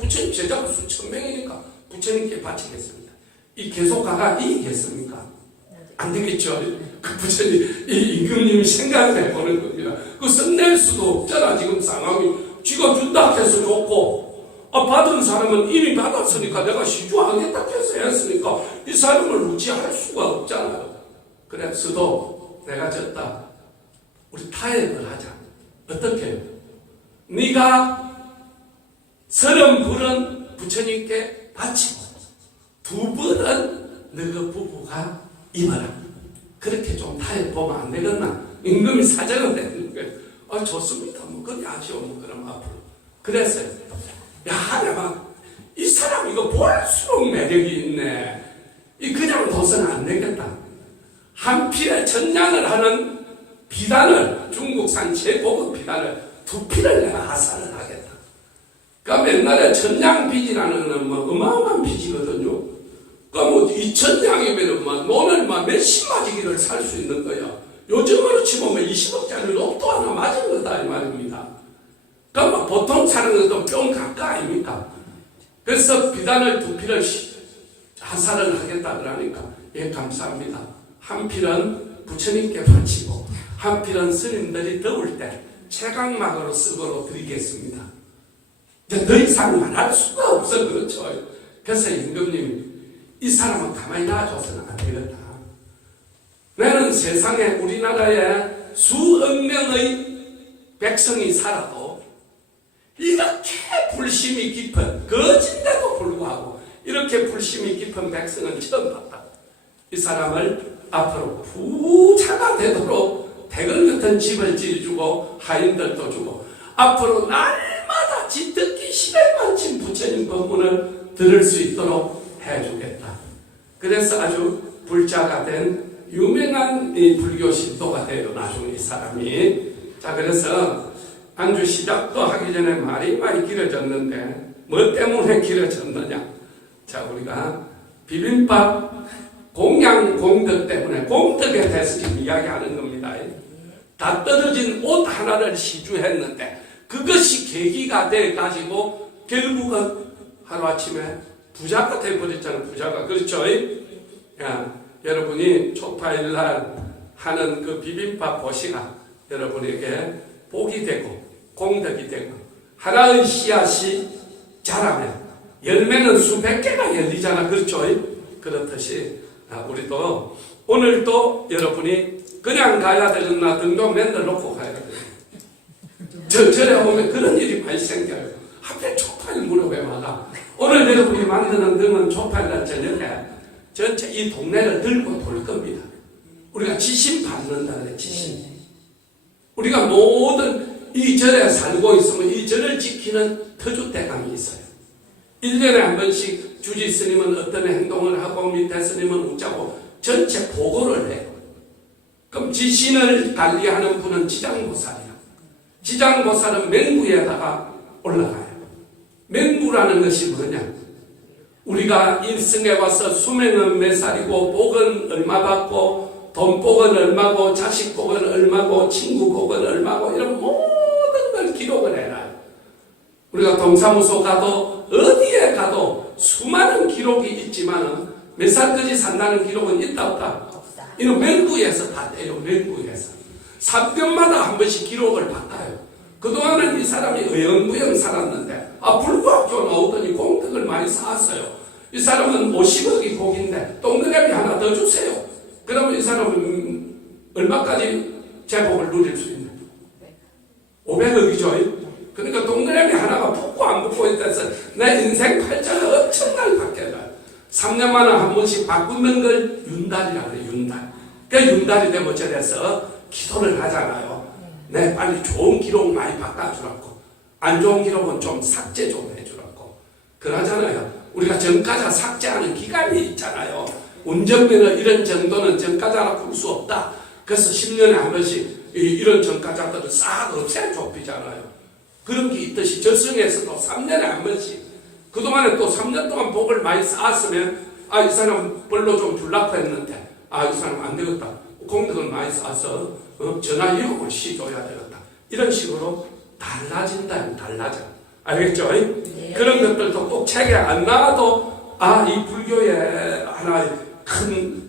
부처님 제자가 수천 명이니까 부처님께 바치겠습니다. 이 계속 가가 이기겠습니까? 안 되겠죠. 그 부처님, 이 임금님이 생각을 해보는 겁니다. 그 썩낼 수도 없잖아, 지금 상황이. 쥐가 준다 해서 좋고, 받은 사람은 이미 받았으니까 내가 시주하겠다 해서 했으니까 이 사람을 무지할 수가 없잖아요. 그래서도 내가 졌다. 우리 타협을 하자. 어떻게? 네가 30불은 부처님께 바치고 2불은 너희 부부가 입어라. 그렇게 좀 타협보면 안 되겠나? 임금이 사정은 되는 거예요. 좋습니다. 그게 아쉬워. 그럼 앞으로. 그랬어요. 야, 내가 이 사람 이거 볼수록 매력이 있네. 그냥 둬서는 안 되겠다. 한 필에 전량을 하는 비단을, 중국산 최고급 비단을 2필을 내가 하사를 하겠다. 그러니까 옛날에 전량빚이라는 건 어마어마한 빚이거든요. 그러니까 2000냥이면 오늘 몇십마지기를 살 수 있는 거야. 요즘으로 치면 20억짜리 로또 하나 맞은 거다 이 말입니다. 그러니까 보통 사는 것도 뿅 가까 아닙니까? 그래서 비단을 2필을 하사를 하겠다 그러니까 감사합니다. 한 필은 부처님께 바치고 한 필은 스님들이 더울 때 채광막으로 쓰고로 드리겠습니다. 이제 더 이상 말할 수가 없어. 그렇죠. 그래서 임금님이 이 사람은 가만히 놔줘서는 안 되겠다. 나는 세상에 우리나라에 수억 명의 백성이 살아도 이렇게 불심이 깊은, 거진데도 불구하고 이렇게 불심이 깊은 백성은 처음 봤다. 이 사람을 앞으로 부자가 되도록 대건 같은 집을 지어주고 하인들도 주고 앞으로 날마다 집 듣기 싫어만 진 부처님 법문을 들을 수 있도록 해주겠다. 그래서 아주 불자가 된 유명한 이 불교 신도가 돼요. 나중에 이 사람이. 자, 그래서 안주 시작도 하기 전에 말이 많이 길어졌는데 뭐 때문에 길어졌느냐? 자, 우리가 비빔밥 공양 공덕 때문에 공덕에 대해서 지금 이야기하는 겁니다. 다 떨어진 옷 하나를 시주했는데 그것이 계기가 돼가지고 결국은 하루아침에 부자가 돼버렸잖아요. 부자가. 그렇죠? 야, 여러분이 초파일날 하는 그 비빔밥 보시가 여러분에게 복이 되고 공덕이 되고 하나의 씨앗이 자라면 열매는 수백 개가 열리잖아. 그렇죠? 그렇듯이 우리도 오늘도 여러분이 그냥 가야 되겠나 등도 맨날 놓고 가야 되겠나. 절에 오면 그런 일이 많이 생겨요. 하필 초파일 무렵에 와가 오늘 여러분이 만드는 등은 초파일날 저녁에 전체 이 동네를 들고 돌 겁니다. 우리가 지신 받는다 그래, 지신. 우리가 모든 이 절에 살고 있으면 이 절을 지키는 터줏대감이 있어요. 1년에 한 번씩 주지 스님은 어떤 행동을 하고 밑에 스님은 웃자고 전체 보고를 해요. 그럼 지신을 관리하는 분은 지장보살이에요. 지장보살은 맹구에다가 올라가요. 맹구라는 것이 뭐냐? 우리가 일승에 와서 수명은 몇 살이고 복은 얼마 받고 돈복은 얼마고 자식복은 얼마고 친구복은 얼마고 이런 모든 걸 기록을 해놔요. 우리가 동사무소 가도 어디에 가도 수많은 기록이 있지만은 몇 살까지 산다는 기록은 있다 없다? 이거 맹구에서 다 떼요. 맹구에서 3년마다 한 번씩 기록을 바꿔요. 그동안은 이 사람이 의연부영 살았는데 불구학교 나오더니 공덕을 많이 쌓았어요. 이 사람은 50억이 복인데 동그라미 하나 더 주세요. 그러면 이 사람은 얼마까지 제복을 누릴 수 있는? 500억이죠. 그러니까 동그라미 하나가 붙고 안 붙고 있다서 내 인생 팔자가 엄청나게 바뀌어요. 3년만에 한 번씩 바꾸는 걸 윤달이라고 해요. 윤달. 그러니까 윤달이 되면 절에서 기도를 하잖아요. 네, 빨리 좋은 기록 많이 바꿔주라고. 안 좋은 기록은 좀 삭제 좀 해주라고. 그러잖아요. 우리가 전과자 삭제하는 기간이 있잖아요. 운전면허 이런 정도는 전과자라 풀 수 없다. 그래서 10년에 한 번씩 이런 전과자들을 싹 없애 좁히잖아요. 그런 게 있듯이 저승에서도 3년에 한 번씩 그동안에 또 3년 동안 복을 많이 쌓았으면 이 사람 벌로 좀 줄라고 했는데 이 사람 안 되겠다. 공덕을 많이 쌓아서 전화 유혹을 시켜야 되겠다. 이런 식으로 달라진다. 달라져. 알겠죠? 네. 그런 것들도 꼭 책에 안 나와도 이 불교의 하나의 큰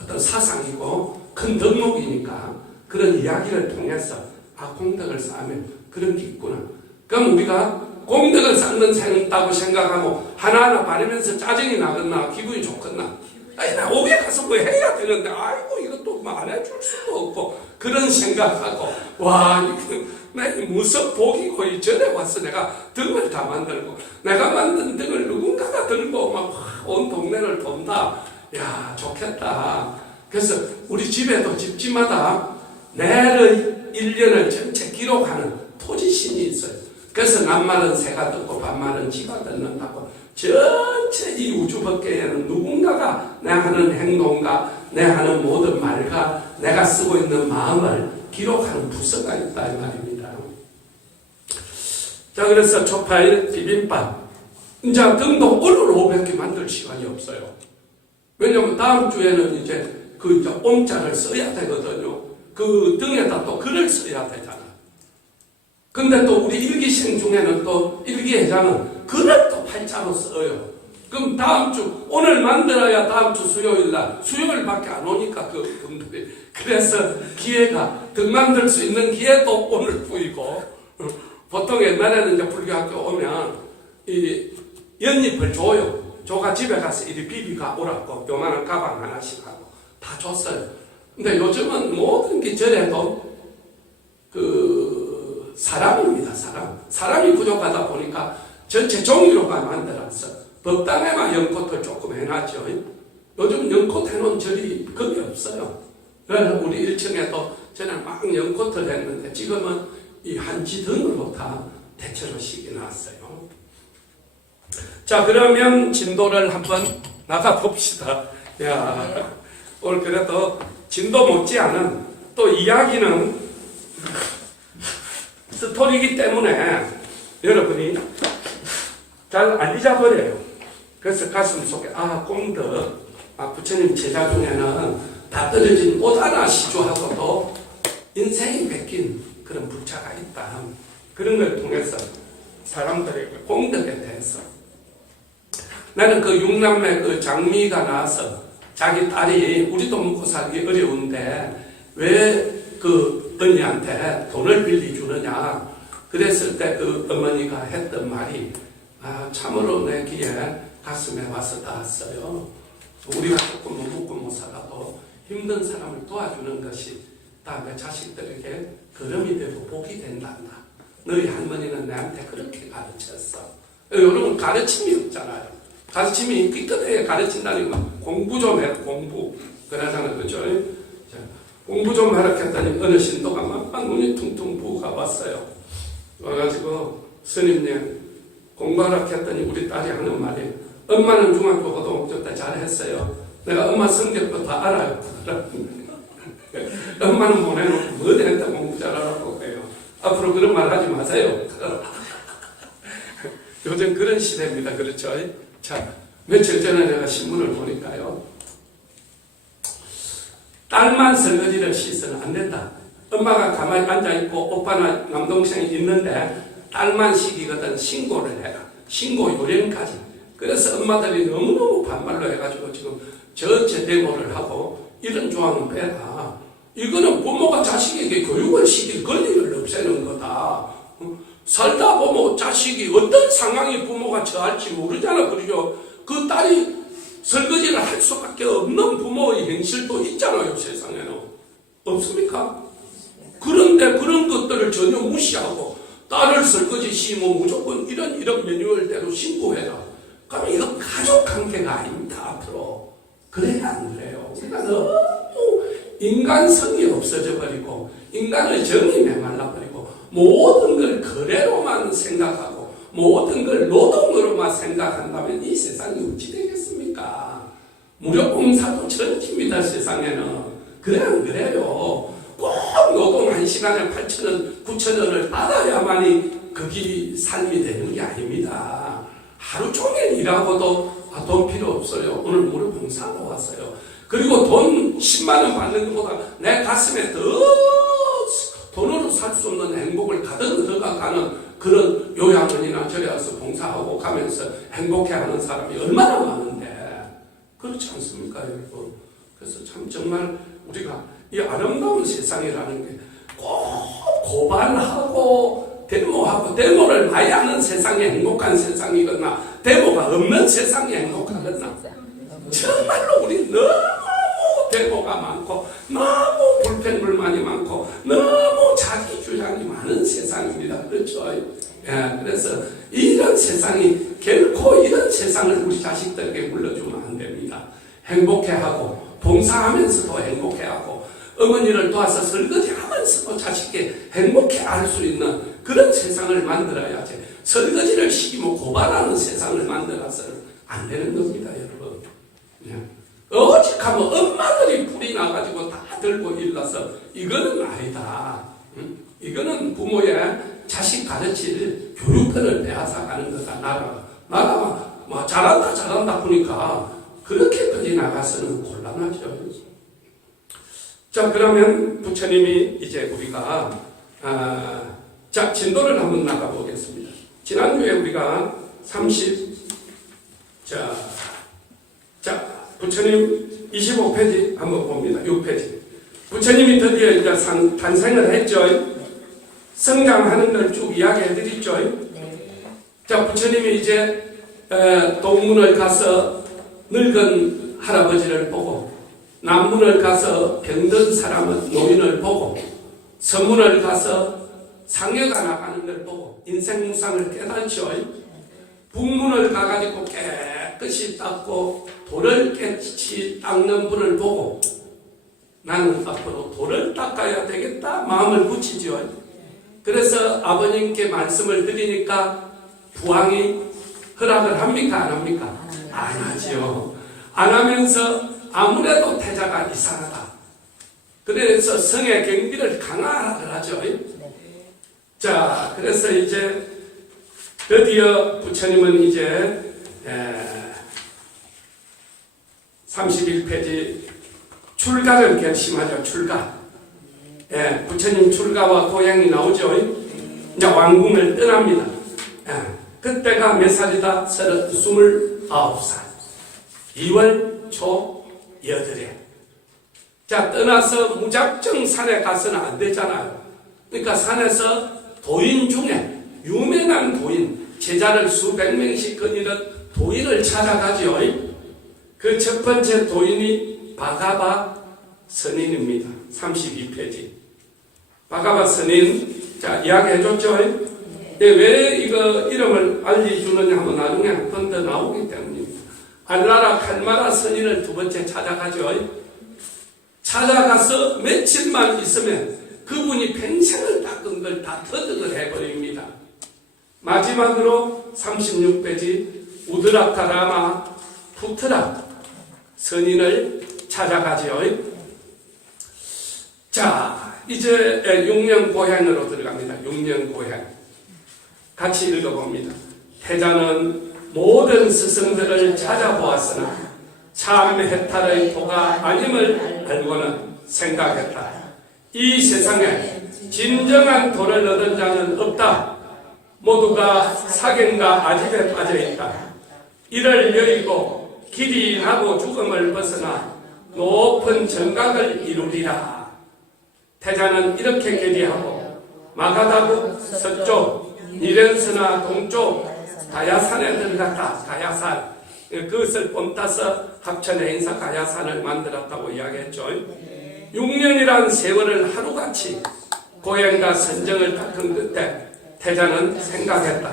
어떤 사상이고 큰 덕목이니까 그런 이야기를 통해서 공덕을 쌓으면 그런 게 있구나. 그럼 우리가 공덕을 쌓는 생다고 생각하고 하나하나 바르면서 짜증이 나겠나 기분이 좋겠나? 나 오게 가서 뭐 해야 되는데 아이고 이것도 뭐 안 해줄 수도 없고 그런 생각하고 나 무슨 복이고 이 절에 와서 내가 등을 다 만들고 내가 만든 등을 누군가가 들고 막 온 동네를 돈다. 야 좋겠다. 그래서 우리 집에도 집집마다 내를 1년을 전체 기록하는 토지신이 있어요. 그래서 낮말은 새가 듣고 밤말은 쥐가 듣는다고 전체 이 우주법계에는 누군가가 내 하는 행동과 내 하는 모든 말과 내가 쓰고 있는 마음을 기록하는 부서가 있다 이 말입니다. 자, 그래서 초파일 비빔밥 이제 등도 오늘 오후밖에 만들 시간이 없어요. 왜냐면 다음 주에는 이제 옴자를 써야 되거든요. 그 등에다 또 글을 써야 되잖아. 근데 또 우리 일기생 중에는 또 일기회장은 글을 또 팔자로 써요. 그럼 다음 주 오늘 만들어야 다음 주 수요일날 수요일밖에 안 오니까 그 분들이 그래서 기회가 등 만들 수 있는 기회도 오늘 뿌이고 보통 옛날에는 이제 불교학교 오면 이 연잎을 줘요. 조가 집에 가서 이리 비비가 오라고 요만한 가방 하나씩 하고 다 줬어요. 근데 요즘은 모든 게 절에도 사람입니다. 사람이 부족하다 보니까 전체 종이로만 만들어서 법당에만 연꽃을 조금 해놨죠. 요즘 연꽃 해놓은 절이 거의 없어요. 우리 1층에도 저는 막 연꽃을 했는데 지금은 이 한지 등으로 다 대체로 시켜놨어요. 자, 그러면 진도를 한번 나가봅시다. 오늘 그래도 진도 못지않은 또 이야기는 스토리이기 때문에 여러분이 잘 안 잊어버려요. 그래서 가슴 속에 공덕 부처님 제자 중에는 다 떨어진 옷 하나 시주하고도 인생이 베낀 그런 불자가 있다. 그런 걸 통해서 사람들에게 공덕에 대해서 나는 그 육남매 장미가 나와서 자기 딸이 우리도 먹고 살기 어려운데 왜 그 언니한테 돈을 빌려주느냐 그랬을 때 그 어머니가 했던 말이 참으로 내 귀에 가슴에 와서 닿았어요. 우리가 조금 못 먹고 못 살아도 힘든 사람을 도와주는 것이 다음에 자식들에게 걸음이 되고 복이 된단다. 너희 할머니는 나한테 그렇게 가르쳤어. 여러분 가르침이 없잖아요. 가르침이 깨끗하게 가르친다는 건 공부 좀 해라. 공부. 그러잖아요. 그죠? 자, 공부 좀 하라 했더니 어느 신도가 막 눈이 퉁퉁 부어가 왔어요. 와가지고 스님님 공부하라 했더니 우리 딸이 하는 말이 엄마는 중학교 고등학교 때 잘했어요. 내가 엄마 성격도 다 알아요. 엄마는 보내놓고 뭐 된다 공부 잘하라고 해요. 앞으로 그런 말 하지 마세요. 요즘 그런 시대입니다. 그렇죠? 자, 며칠 전에 내가 신문을 보니까요. 딸만 설거지를 씻으면 안 된다. 엄마가 가만히 앉아있고 오빠나 남동생이 있는데 딸만 시키거든 신고를 해라. 신고 요령까지. 그래서 엄마들이 너무너무 반발로 해가지고 지금 전체 데모를 하고 이런 조항은 빼라. 이거는 부모가 자식에게 교육을 시킬 권리를 없애는 거다. 살다 보면 자식이 어떤 상황이 부모가 처할지 모르잖아. 그러죠. 그 딸이 설거지를 할 수밖에 없는 부모의 행실도 있잖아요. 세상에는. 없습니까? 그런데 그런 것들을 전혀 무시하고 딸을 설거지 시키면 무조건 이런 매뉴얼대로 신고해라. 그러면 이거 가족관계가 아닙니다. 앞으로. 그래야 안 그래요. 우리가 너무 인간성이 없어져 버리고 인간의 정이 메말라 버리고 모든 걸 거래로만 생각하고 모든 걸 노동으로만 생각한다면 이 세상이 어찌 되겠습니까? 무력공사도 천지입니다. 세상에는. 그래 안 그래요? 꼭 노동 1시간에 8,000원, 9,000원을 받아야만이 그게 삶이 되는 게 아닙니다. 하루 종일 일하고도 돈 필요 없어요. 오늘 무료봉사하러 왔어요. 그리고 돈 10만 원 받는 것보다 내 가슴에 더 돈으로 살 수 없는 행복을 가득 들어가는 그런 요양원이나 저리 와서 봉사하고 가면서 행복해하는 사람이 얼마나 많은데 그렇지 않습니까, 여러분? 그래서 참 정말 우리가 이 아름다운 세상이라는 게 꼭 고발하고 데모를 많이 하는 세상이 행복한 세상이거나 데모가 없는 세상이 행복하거나 정말로 우리 너무 데모가 많고 너무 불평불만이 많고 너무 자기 주장이 많은 세상입니다. 그렇죠? 예, 그래서 이런 세상이 결코 이런 세상을 우리 자식들에게 물려주면 안 됩니다. 행복해하고 봉사하면서도 행복해하고 어머니를 도와서 설거지하면서도 자식이 행복해할 수 있는 그런 세상을 만들어야지. 설거지를 시키면 고발하는 세상을 만들어서는 안 되는 겁니다, 여러분. 예. 어직하면 엄마들이 불이 나가지고 다 들고 일러서 이거는 아니다. 이거는 부모의 자식 가르칠 교육들을 빼앗아가는 거다. 나라가 뭐 잘한다 보니까 그렇게까지 나가서는 곤란하죠. 자, 그러면 부처님이 이제 우리가 자, 진도를 한번 나가보겠습니다. 지난주에 우리가 부처님 25페이지 한번 봅니다. 6페이지. 부처님이 드디어 이제 탄생을 했죠. 성장하는 걸 쭉 이야기해 드렸죠. 자, 부처님이 이제 동문을 가서 늙은 할아버지를 보고 남문을 가서 병든 사람은 노인을 보고 서문을 가서 상여가 나가는 걸 보고 인생무상을 깨닫죠. 북문을 가가지고 깨끗이 닦고 돌을 깨끗이 닦는 분을 보고 나는 앞으로 돌을 닦아야 되겠다 마음을 붙이죠. 그래서 아버님께 말씀을 드리니까 부왕이 허락을 합니까? 안 합니까? 안 하죠. 안 하면서 아무래도 태자가 이상하다. 그래서 성의 경비를 강화를 하죠. 자, 그래서 이제 드디어 부처님은 이제 31페이지 출가를 결심하죠. 출가. 부처님 출가와 고향이 나오죠. 이제 왕궁을 떠납니다. 그때가 몇 살이다? 29살. 2월 초 8에. 자, 떠나서 무작정 산에 가서는 안 되잖아요. 그러니까 산에서 도인 중에 유명한 도인, 제자를 수백 명씩 거니는 도인을 찾아가죠. 그 첫 번째 도인이 바가바 선인입니다. 32페이지. 바가바 선인, 자, 이야기해줬죠. 왜 이거 이름을 알려주느냐 하면 나중에 한 번 더 나오기 때문입니다. 알라라 칼마라 선인을 두 번째 찾아가죠. 찾아가서 며칠만 있으면 그분이 평생을 닦은 걸 다 터득을 해버립니다. 마지막으로 36페이지 우드라카라마 푸트라 선인을 찾아가죠. 자, 이제 6년 고행으로 들어갑니다. 6년 고행. 같이 읽어봅니다. 태자는 모든 스승들을 찾아보았으나 참 해탈의 도가 아님을 알고는 생각했다. 이 세상에 진정한 도를 얻은 자는 없다. 모두가 사견과 아집에 빠져있다. 이를 여의고 길이 나고 죽음을 벗어나 높은 정각을 이루리라. 태자는 이렇게 계리하고 마가다국 서쪽 니렌스나 동쪽 가야산에 들어갔다. 가야산. 그것을 뽐따서 합천의 인사 가야산을 만들었다고 이야기했죠. 6년이란 세월을 하루같이 고행과 선정을 닦은 그때 태자는 생각했다.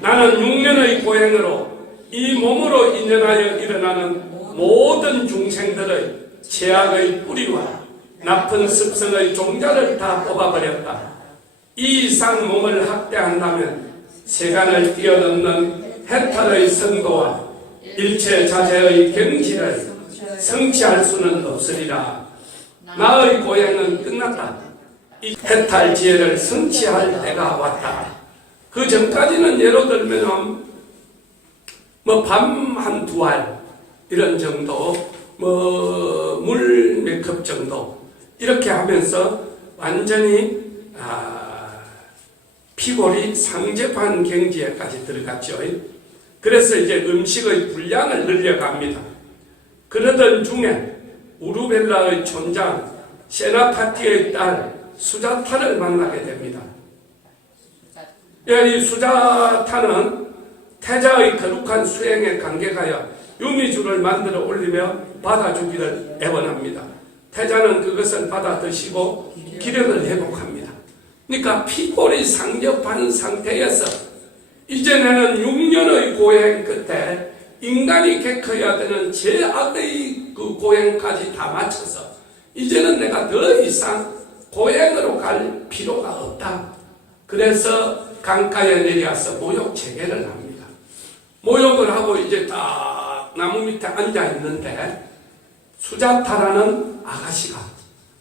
나는 6년의 고행으로 이 몸으로 인연하여 일어나는 모든 중생들의 죄악의 뿌리와 나쁜 습성의 종자를 다 뽑아버렸다. 이 이상 몸을 학대한다면 세간을 뛰어넘는 해탈의 선도와 일체 자제의 경지를 성취할 수는 없으리라. 나의 고행은 끝났다. 이 해탈 지혜를 성취할 때가 왔다. 그 전까지는 예로 들면 밤 한 두 알 이런 정도, 물 몇 컵 정도 이렇게 하면서 완전히 피골이 상접한 경지에까지 들어갔죠. 그래서 이제 음식의 분량을 늘려갑니다. 그러던 중에 우르벨라의 촌장 세나파티의 딸 수자타를 만나게 됩니다. 이 수자타는 태자의 거룩한 수행에 감격하여 유미주를 만들어 올리며 받아주기를 애원합니다. 태자는 그것을 받아 드시고 기력을 회복합니다. 그러니까 피골이 상접한 상태에서 이제는 6년의 고행 끝에 인간이 겪어야 되는 제악의 그 고행까지 다 마쳐서 이제는 내가 더 이상 고행으로 갈 필요가 없다. 그래서 강가에 내려와서 모욕 체계를 합니다. 모욕을 하고 이제 딱 나무 밑에 앉아 있는데 수자타라는 아가씨가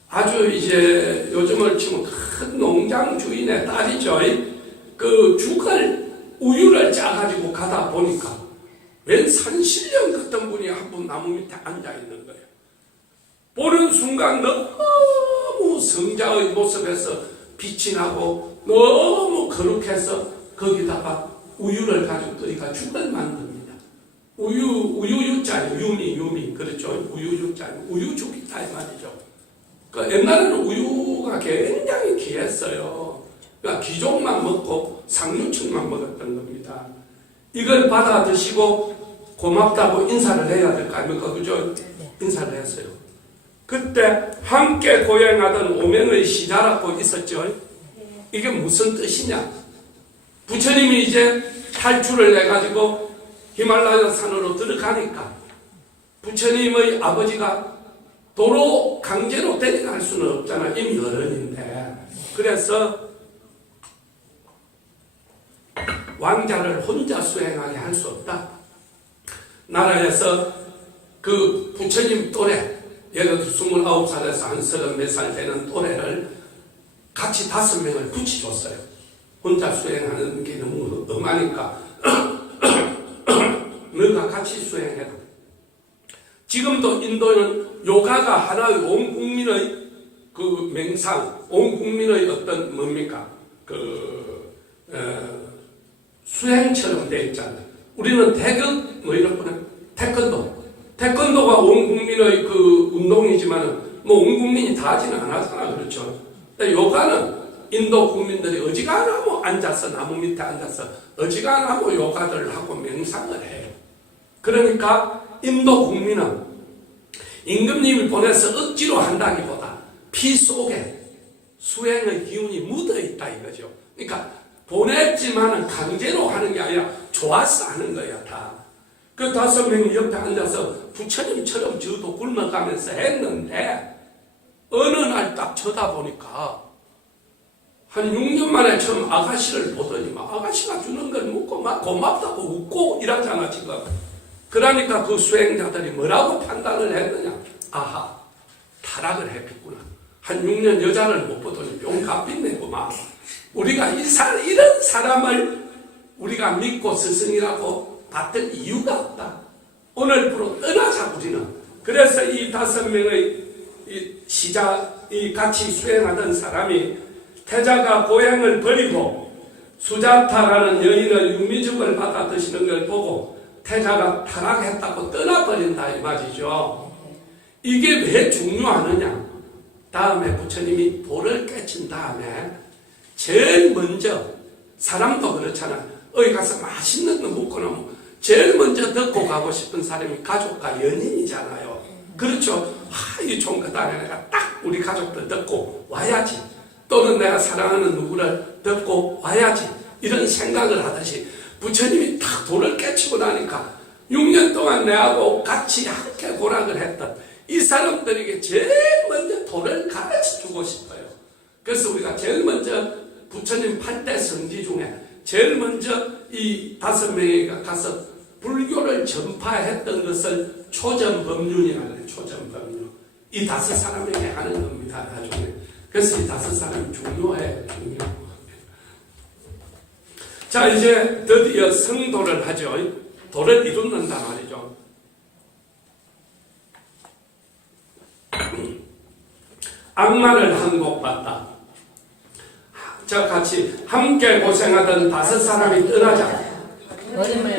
아주 이제 요즘을 치면 큰 농장 주인의 딸이죠. 그 우유를 짜가지고 가다 보니까 웬 산신령 같은 분이 한 분 나무 밑에 앉아 있는 거예요. 보는 순간 너무 성자의 모습에서 빛이 나고 너무 거룩해서 거기다가 우유를 가지고 끓이가 죽을 만듭니다. 우유유자니 유미 그렇죠. 우유유자니 우유죽이다 이 말이죠. 그 옛날에는 우유가 굉장히 귀했어요. 그러니까 귀족만 먹고 상류층만 먹었던 겁니다. 이걸 받아 드시고 고맙다고 인사를 해야 될 거 아닙니까? 그죠? 인사를 했어요. 그때 함께 고행하던 오명의 시자라고 있었죠. 이게 무슨 뜻이냐? 부처님이 이제 탈출을 해가지고 히말라야 산으로 들어가니까 부처님의 아버지가 도로 강제로 데려갈 수는 없잖아. 이미 어른인데. 그래서 왕자를 혼자 수행하게 할 수 없다. 나라에서 그 부처님 또래, 예를 들어 29살에서 한 34살 되는 또래를 같이 5명을 붙여줬어요. 혼자 수행하는 게 너무 엄하니까 너가 같이 수행해라. 지금도 인도는 요가가 하나의 온 국민의 그 맹상, 온 국민의 어떤 뭡니까? 수행처럼 되어 있잖아요. 우리는 태극, 이런 거는 태권도가 온 국민의 그 운동이지만, 온 국민이 다 하지는 않았잖아. 그렇죠. 요가는 인도 국민들이 어지간하면 앉아서, 나무 밑에 앉아서, 어지간하면 요가들을 하고 명상을 해요. 그러니까, 인도 국민은 임금님이 보내서 억지로 한다기보다 피 속에 수행의 기운이 묻어 있다 이거죠. 그러니까 보냈지만은 강제로 하는 게 아니라 좋아서 하는 거야, 다. 그 5명이 옆에 앉아서 부처님처럼 저도 굶어가면서 했는데, 어느 날 딱 쳐다보니까, 한 6년 만에 처음 아가씨를 보더니, 막 아가씨가 주는 걸 먹고, 막 고맙다고 웃고 이러잖아, 지금. 그러니까 그 수행자들이 뭐라고 판단을 했느냐? 아하, 타락을 했겠구나. 한 6년 여자를 못 보더니 뿅 갚인네구만. 우리가 이런 사람을 우리가 믿고 스승이라고 받을 이유가 없다. 오늘부로 떠나자, 우리는. 그래서 이 5명의 이 같이 수행하던 사람이 태자가 고향을 버리고 수자타라는 여인을 육미죽을 받아 드시는 걸 보고 태자가 타락했다고 떠나버린다, 이 말이죠. 이게 왜 중요하느냐? 다음에 부처님이 돌을 깨친 다음에 제일 먼저, 사람도 그렇잖아. 어디 가서 맛있는 거 먹고 나면 제일 먼저 듣고 가고 싶은 사람이 가족과 연인이잖아요. 그렇죠? 이 총그다음에 내가 딱 우리 가족들 듣고 와야지. 또는 내가 사랑하는 누구를 듣고 와야지. 이런 생각을 하듯이 부처님이 딱 돌을 깨치고 나니까 6년 동안 내하고 같이 함께 고락을 했던 이 사람들에게 제일 먼저 돌을 가르쳐 주고 싶어요. 그래서 우리가 제일 먼저 부처님 8대 성지 중에 제일 먼저 이 5명이 가서 불교를 전파했던 것을 초전법륜이라고 해요. 초전법륜. 이 5사람에게 하는 겁니다, 나중에. 그래서 이 5사람이 중요해요. 자, 이제 드디어 성도를 하죠. 도를 이룬단 말이죠. 악마를 항복받다. 자, 같이 함께 고생하던 5사람이 떠나자.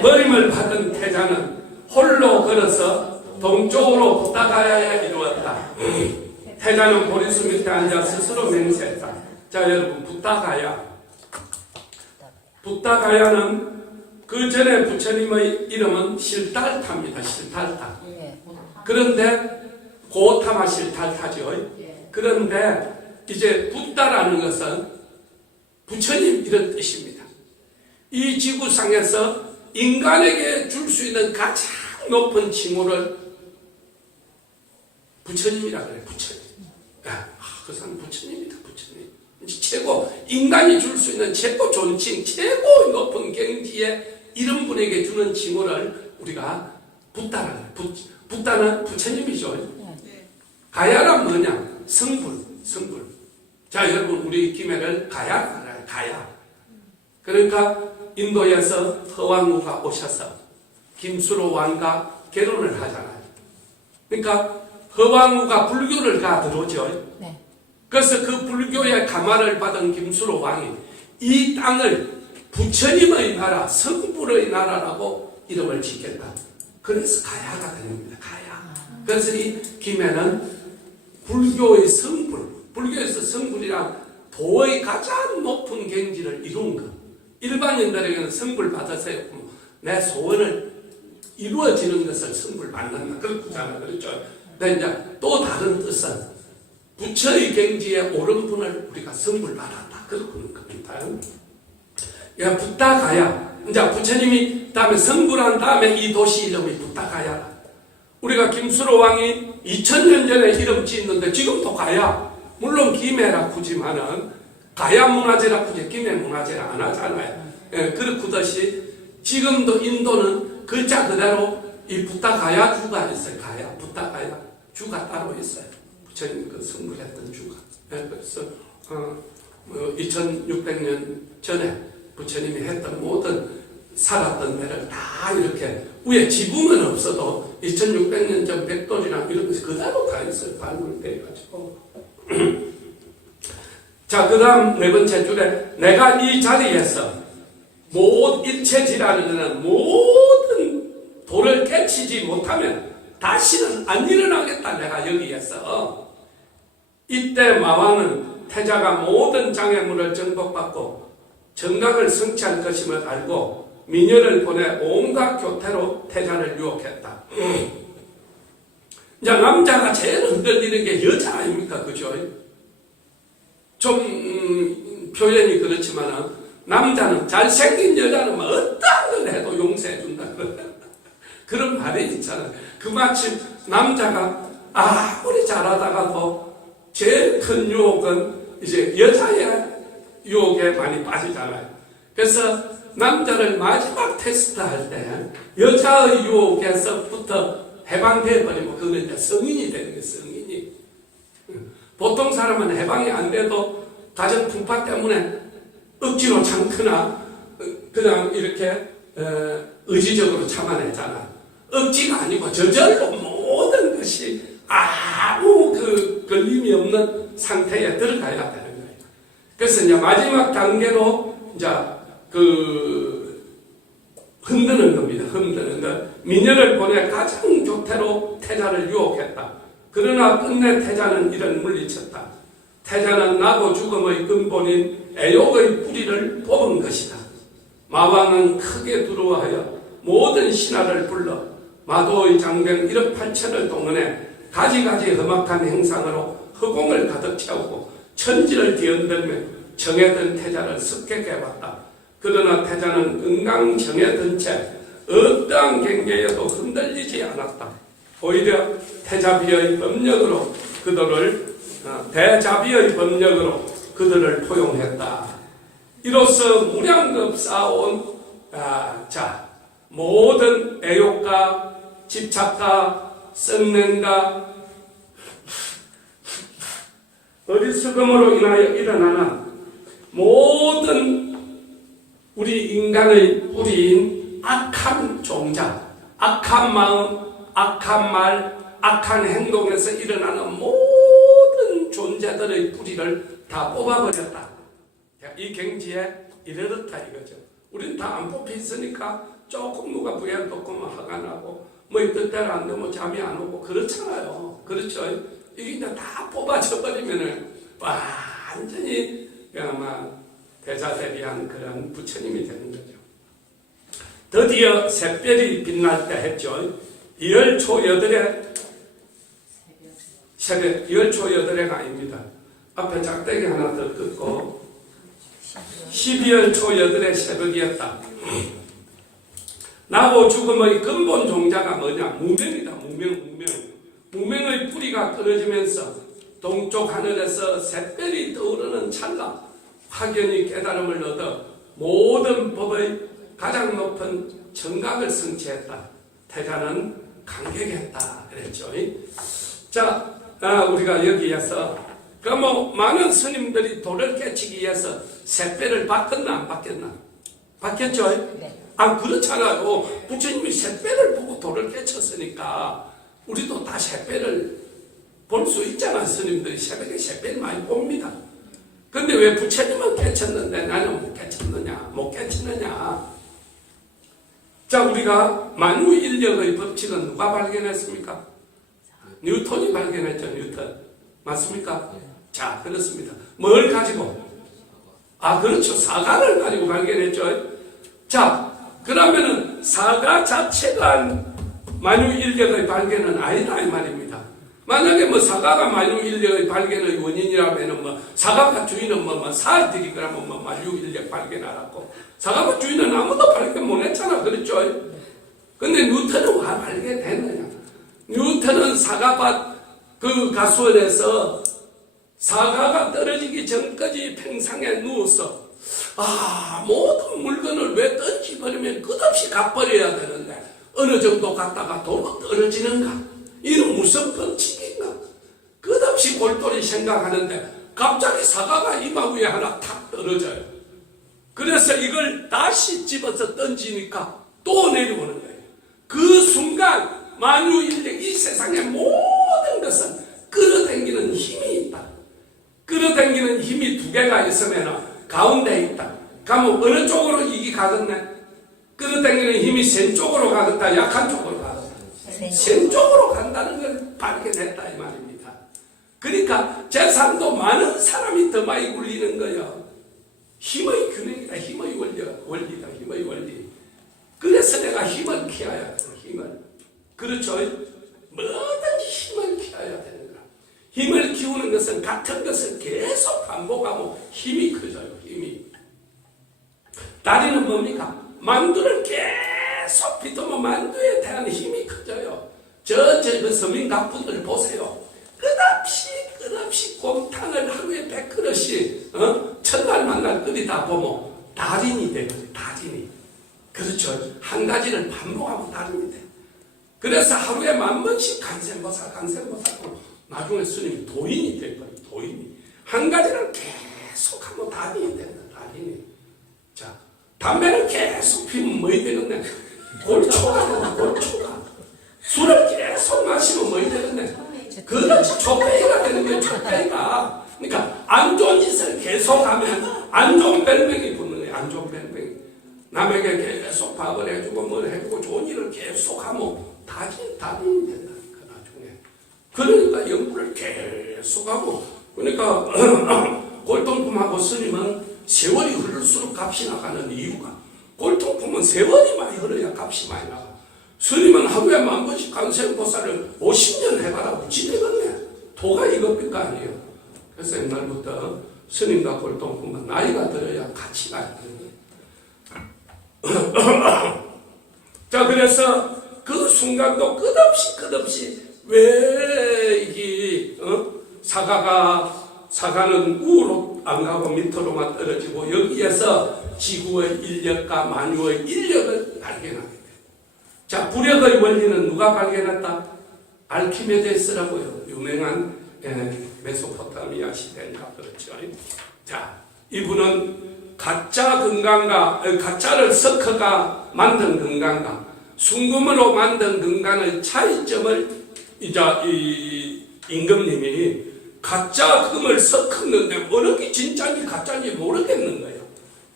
머림을 받은 태자는 홀로 걸어서 동쪽으로 부다가야에 이루었다. 태자는 보리수 밑에 앉아 스스로 맹세했다. 자, 여러분, 부다가야는 그 전에 부처님의 이름은 실달타입니다. 실달타. 그런데 고타마 실달타죠. 그런데 이제 붓다라는 것은 부처님 이런 뜻입니다. 이 지구상에서 인간에게 줄 수 있는 가장 높은 칭호를 부처님이라 그래요. 부처님. 그 사람 부처님이다. 부처님. 최고, 인간이 줄 수 있는 최고 존칭, 최고 높은 경지에 이런 분에게 주는 칭호를 우리가 붓다라 그래요. 붓다는 부처님이죠. 가야란 뭐냐? 성불. 자, 여러분, 우리 김해를 가야라 그래요. 가야. 그러니까 인도에서 허왕무가 오셔서 김수로 왕과 결혼을 하잖아요. 그러니까 허왕무가 불교를 들어오죠. 그래서 그 불교의 감화를 받은 김수로 왕이 이 땅을 부처님의 나라, 성불의 나라라고 이름을 짓겠다. 그래서 가야가 됩니다. 가야. 그래서 이 김해는 불교의 성불, 불교에서 성불이란 도의 가장 높은 경지를 이룬 것. 일반인들에게는 성불 받아서요, 내 소원을 이루어지는 것을 성불 받는다. 그렇잖아요. 그렇죠? 근데 이제 또 다른 뜻은 부처의 경지에 오른 분을 우리가 성불 받았다. 그렇구는 겁니다. 야, 붓다가야. 이제 부처님이 다음에 성불한 다음에 이 도시 이름이 붓다가야라. 우리가 김수로 왕이 2000년 전에 이름 짓는데 지금도 가야. 물론 김해라 구지만은 가야 문화재라 구지 김해 문화재라 안 하잖아요. 그렇듯이 지금도 인도는 글자 그대로 이 붓다가야 주가 있어요. 가야, 붓다가야 주가 따로 있어요. 부처님 그 성불했던 주가. 그래서 2600년 전에 부처님이 했던 모든 살았던 데를 다 이렇게 위에 지붕은 없어도 2600년 전 백돌이랑 이런 것이 그대로 다 있어요. 발굴돼가지고. 자, 그 다음 4번째 줄에 내가 이 자리에서 일체지라는 것은 모든 돌을 깨치지 못하면 다시는 안 일어나겠다. 내가 여기에서. 이때 마왕은 태자가 모든 장애물을 정복받고 정각을 성취할 것임을 알고 미녀를 보내 온갖 교태로 태자를 유혹했다. 이제 남자가 제일 흔들리는 게 여자 아닙니까? 그죠? 좀 표현이 그렇지만 남자는, 잘생긴 여자는 뭐 어떠한 걸 해도 용서해 준다. 그런 말이 있잖아요. 그 마침 남자가 아무리 잘하다가도 제일 큰 유혹은 이제 여자의 유혹에 많이 빠지잖아요. 그래서 남자를 마지막 테스트 할 때 여자의 유혹에서부터 해방돼 버리면 그건 이제 성인이 되는 거예요. 성인이. 보통 사람은 해방이 안 돼도 가정 풍파 때문에 억지로 참거나 그냥 이렇게 의지적으로 참아내잖아. 억지가 아니고 저절로 모든 것이 아무 그 걸림이 없는 상태에 들어가야 되는 거예요. 그래서 이제 마지막 단계로 이제 그 흔드는 겁니다. 흔드는 것. 미녀를 보내 가장 교태로 태자를 유혹했다. 그러나 끝내 태자는 이를 물리쳤다. 태자는 나고 죽음의 근본인 애욕의 뿌리를 뽑은 것이다. 마왕은 크게 두려워하여 모든 신하를 불러 마도의 장병 1억 8천을 동원해 가지가지 험악한 행상으로 허공을 가득 채우고 천지를 뒤흔들며 정해든 태자를 습격해 왔다. 그러나 태자는 은강 정해든 채 어떠한 경계에도 흔들리지 않았다. 오히려 대자비의 법력으로 그들을 포용했다. 이로써 무량겁 쌓아온 모든 애욕과 집착과 썩낸과 어리석음으로 인하여 일어나는 모든 우리 인간의 뿌리인 악한 종자, 악한 마음, 악한 말, 악한 행동에서 일어나는 모든 존재들의 뿌리를 다 뽑아버렸다. 이 경지에 이르렀다 이거죠. 우린 다 안 뽑혀 있으니까 조금 누가 부양 돋구면 화가 나고 뭐 이 뜻대로 안 되면 잠이 안 오고 그렇잖아요. 그렇죠? 이게 이제 다 뽑아져 버리면은 완전히 그냥 막 대자대비한 그런 부처님이 되는 거죠. 드디어 샛별이 빛날 때 했죠. 이열초 여덟에 새벽, 이열초 8해가 아닙니다. 앞에 작대기 하나 더 긋고 12월 초 8의 새벽이었다. 나고 죽음의 근본 종자가 뭐냐? 무명이다. 무명의 뿌리가 끊어지면서 동쪽 하늘에서 샛별이 떠오르는 찰나 확연히 깨달음을 얻어 모든 법의 가장 높은 정각을 성취했다. 태자는 감격했다. 그랬죠. 자, 우리가 여기에서 많은 스님들이 도를 깨치기 위해서 샛별을 바꿨나 안 바뀌었나? 바뀌었죠? 네. 그렇잖아요. 부처님이 샛별을 보고 도를 깨쳤으니까 우리도 다 샛별을 볼 수 있잖아. 스님들이 새벽에 샛별 많이 봅니다. 근데 왜 부처님은 깨쳤는데 나는 못 깨쳤느냐? 못 깨쳤느냐? 자, 우리가 만유인력의 법칙은 누가 발견했습니까? 뉴턴이 발견했죠. 뉴턴. 맞습니까? 자, 그렇습니다. 뭘 가지고? 그렇죠. 사과를 가지고 발견했죠. 자, 그러면은 사과 자체가 만유인력의 발견은 아니다 이 말입니다. 만약에 사과가 만유인력의 발견의 원인이라면은 사과가 주인은 살들이 그러면 만유인력 발견하라고. 사과가 주인은 아무도 발견 못했잖아. 그렇죠? 근데 뉴턴은 왜 발견했느냐? 뉴턴은 사과밭 그 가수원에서 사과가 떨어지기 전까지 평상에 누워서 모든 물건을 왜 던지버리면 끝없이 갚버려야 되는데 어느 정도 갔다가 도로 떨어지는가? 이는 무슨 법칙인가? 끝없이 골똘히 생각하는데 갑자기 사과가 이마 위에 하나 탁 떨어져요. 그래서 이걸 다시 집어서 던지니까 또 내려오는 거예요. 그 순간 만유인력, 이 세상의 모든 것은 끌어당기는 힘이 있다. 끌어당기는 힘이 두 개가 있으면 가운데 있다. 그러면 어느 쪽으로 이기 가겠네? 끌어당기는 힘이 센 쪽으로 가겠다, 약한 쪽으로 가겠다? 센 쪽으로 간다는 걸 발견했다 이 말입니다. 그러니까 재산도 많은 사람이 더 많이 굴리는 거예요. 힘의 균형이다. 힘의 원리다. 힘의 원리. 그래서 내가 힘을 키워야 돼. 힘을. 그렇죠? 모든 힘을 키워야 되는 거야. 힘을 키우는 것은 같은 것을 계속 반복하면 힘이 커져요. 힘이. 다리는 뭡니까? 만두를 계속 빚으면 만두에 대한 힘이 커져요. 그 서민가분들 보세요. 끝없이 곰탕을 하루에 100그릇씩 첫날 만날 끓이다 보면 달인이 돼요. 달인이. 그렇죠. 한 가지를 반복하고 달인이 돼. 그래서 하루에 10,000번씩 간센보살로 나중에 스님이 도인이 될 거예요. 도인이. 한 가지를 계속하면 달인이 된다. 달인이. 자, 담배를 계속 피우면 뭐이 되겠네? 골초가. 술을 계속 마시면 뭐이 되겠네? 그렇지, 족배이가 되는 거예요. 족배이가. 그러니까 안 좋은 짓을 계속하면 안 좋은 별명이 붙는 거예요. 안 좋은 별명이. 남에게 계속 밥을 해주고 뭘 해주고 좋은 일을 계속하면 달인이 된다니까 나중에. 그러니까 연구를 계속하고, 그러니까 골동품하고 스님은 세월이 흐를수록 값이 나가는 이유가, 골동품은 세월이 많이 흐러야 값이 많이 나가. 스님은 하루에 10,000번씩 간센보살을 50년 해봐라 지되겠네. 도가 이것뿐가 아니에요. 그래서 옛날부터 스님과 골동품은 나이가 들어야 가치가 있는 거예요. 자, 그래서 그 순간도 끝없이 왜 사과는 우로 안 가고 밑으로만 떨어지고 여기에서 지구의 인력과 만유의 인력을 발견하게 돼. 자, 부력의 원리는 누가 발견했다? 알키메데스라고요. 유명한 메소포타미아 시대인가 그렇죠. 자, 이분은 가짜를 석허가 만든 건강과 순금으로 만든 건강의 차이점을 이제 이 임금님이 가짜 금을 섞었는데 어느 게 진짜인지 가짜인지 모르겠는 거예요.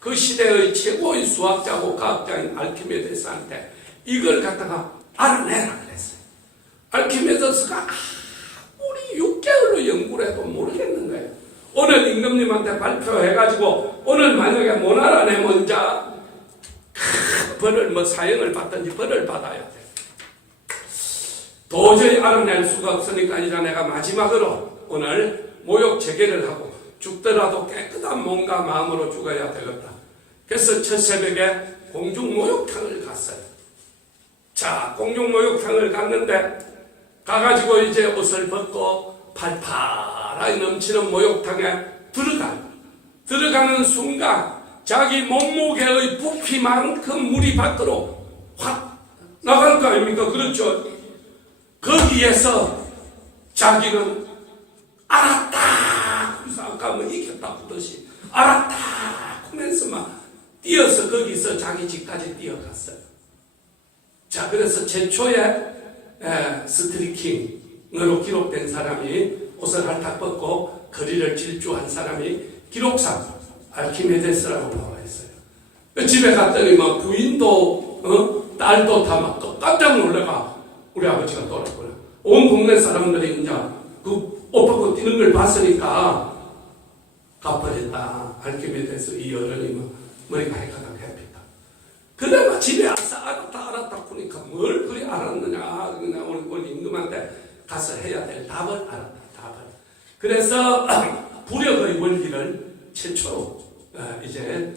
그 시대의 최고의 수학자고 과학자인 알키메데스한테 이걸 갖다가 알아내라 그랬어요. 알키메데스가 아무리 6개월로 연구를 해도 모르겠는 거예요. 오늘 임금님한테 발표해가지고 오늘 만약에 못 알아내면 이제 큰 벌을 사형을 받든지 벌을 받아야 돼. 도저히 알아낼 수가 없으니까 이제 내가 마지막으로 오늘 모욕 재개를 하고 죽더라도 깨끗한 몸과 마음으로 죽어야 되겠다. 그래서 첫 새벽에 공중 목욕탕을 갔어요. 자, 공중 목욕탕을 갔는데 가가지고 이제 옷을 벗고 팔팔하게 넘치는 목욕탕에 들어가는 순간 자기 몸무게의 부피만큼 물이 밖으로 확 나갈 거 아닙니까? 그렇죠? 거기에서 자기는 알았다! 그래서 아까 이겼다 그듯이 알았다! 하면서 막 뛰어서 거기서 자기 집까지 뛰어갔어요. 자, 그래서 최초의 스트리킹으로 기록된 사람이 옷을 핥아 벗고 거리를 질주한 사람이 기록상 알키메데스라고 나와 있어요. 집에 갔더니 막 부인도 딸도 다 막 깜짝 놀래가 우리 아버지가 돌았구나. 온 동네 사람들이 이제 그 옷 벗고 뛰는 걸 봤으니까 갚아냈다. 알키메데스 이 어른이 막 머리가 해가닥 해피다. 그래가 집에 와서 알았다 그러니까 뭘 그리 알았느냐. 그냥 오늘 임금한테 가서 해야 될 답을 알았다. 답을. 그래서 부력의 원리를 최초로 이제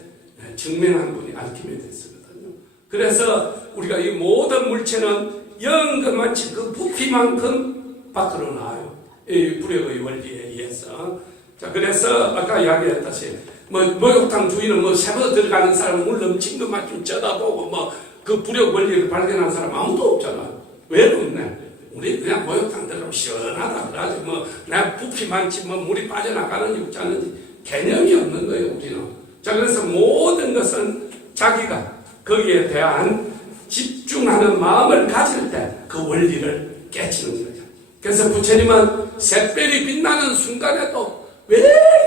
증명한 분이 알키메데스거든요. 그래서 우리가 이 모든 물체는 영근만치 그 부피만큼 밖으로 나와요. 이 부력의 원리에 의해서. 자, 그래서 아까 이야기했다시피 목욕탕 주인은 새로 들어가는 사람 물 넘친 것만 좀 쳐다보고 그 부력 원리를 발견한 사람 아무도 없잖아요. 왜 없네? 우리 그냥 목욕탕 들어가면 시원하다 그러지 내 부피 많지 물이 빠져나가는지 없지 않은지 개념이 없는 거예요, 우리는. 자, 그래서 모든 것은 자기가 거기에 대한 집중하는 마음을 가질 때 그 원리를 깨치는 거죠. 그래서 부처님은 샛별이 빛나는 순간에도 왜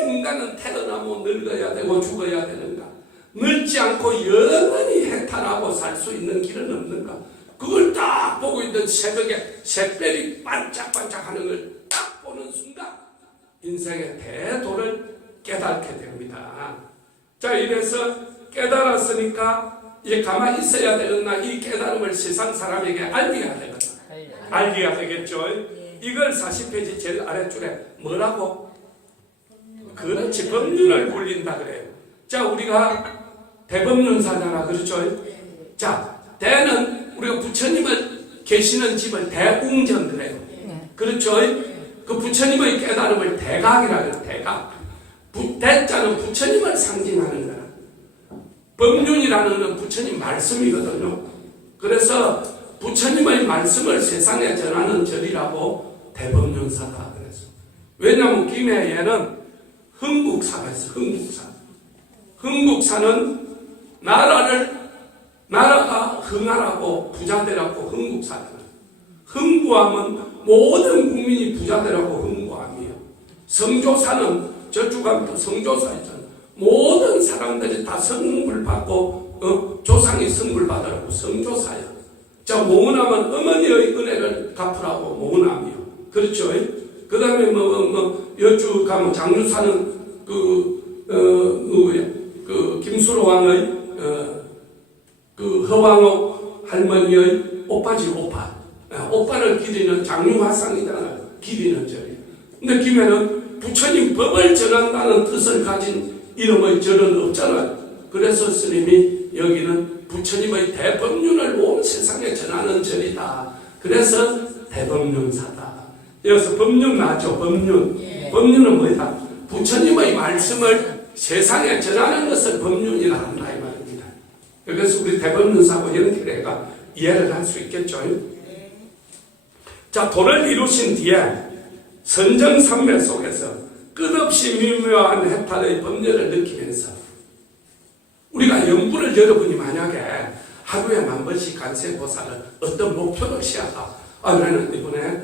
인간은 태어나면 늙어야 되고 죽어야 되는가? 늙지 않고 영원히 해탈하고 살 수 있는 길은 없는가? 그걸 딱 보고 있던 새벽에 샛별이 반짝반짝하는 걸 딱 보는 순간 인생의 대도를 깨닫게 됩니다. 자, 이래서 깨달았으니까 이제 가만히 있어야 되겠나? 이 깨달음을 세상 사람에게 알려야 되겠나? 알려야 되겠죠? 이걸 40페이지 제일 아래줄에 뭐라고? 그렇지, 법륜을 굴린다 그래요. 자, 우리가 대법륜사잖아. 그렇죠? 자, 대는 우리가 부처님을 계시는 집을 대웅전 그래요. 그렇죠? 그 부처님의 깨달음을 대각이라 그래요. 대각. 대자는 부처님을 상징하는 거야. 법륜이라는 건 부처님 말씀이거든요. 그래서 부처님의 말씀을 세상에 전하는 절이라고 대법륜사다 그랬어. 왜냐하면 김해에는 흥국사가 있어. 흥국사. 흥국사는 나라가 흥하라고 부자되라고 흥국사잖아. 흥부하면 모든 국민이 부자되라고 흥부함이에요. 성조사는 저쪽 가면 또 성조사 있잖아. 모든 사람들이 다 성불 받고 조상이 성불 받으라고 성조사야. 자, 모은하면 어머니의 은혜를 갚으라고 모은함이요. 그렇죠? 그 다음에 여주 가면 장류사는 김수로 왕의 허왕옥 할머니의 오빠지 오빠. 오빠를 기리는 장류화상이잖아요. 기리는 절이에요. 근데 김해는 부처님 법을 전한다는 뜻을 가진 이름의 절은 없잖아요. 그래서 스님이 여기는 부처님의 대법륜을 온 세상에 전하는 절이다. 그래서 대법륜사다. 여기서 법륜 나죠. 법륜. 법륜은 뭐다? 부처님의 말씀을 세상에 전하는 것을 법륜이라 한다 이 말입니다. 그래서 우리 대법륜사하고 연결해가 이해를 할 수 있겠죠. 자, 도를 이루신 뒤에 선정산매 속에서 끝없이 미묘한 해탈의 법률을 느끼면서 우리가 연구를 여러분이 만약에 하루에 10,000번씩 간세보살을 어떤 목표를 시하다. 나는 이번에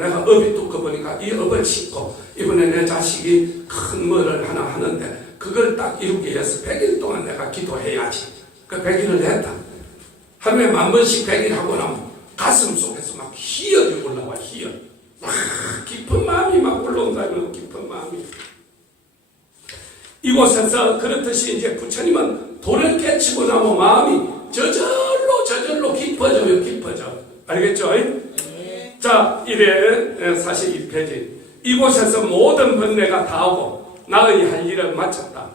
내가 업이 두꺼보니까 이 업을 싣고 이번에 내 자식이 큰 뭐를 하나 하는데 그걸 딱 이루기 위해서 100일 동안 내가 기도해야지. 그 100일을 했다. 하루에 10,000번씩 100일 하고 나면 가슴 속에서 막 희열이 올라와. 희열. 깊은 마음이 막 올라온다면 깊은 마음이. 이곳에서 그렇듯이 이제 부처님은 도를 깨치고 나면 마음이 저절로 깊어져요. 깊어져. 알겠죠? 자, 42페이지. 이곳에서 모든 번뇌가 다 오고 나의 할 일을 마쳤다.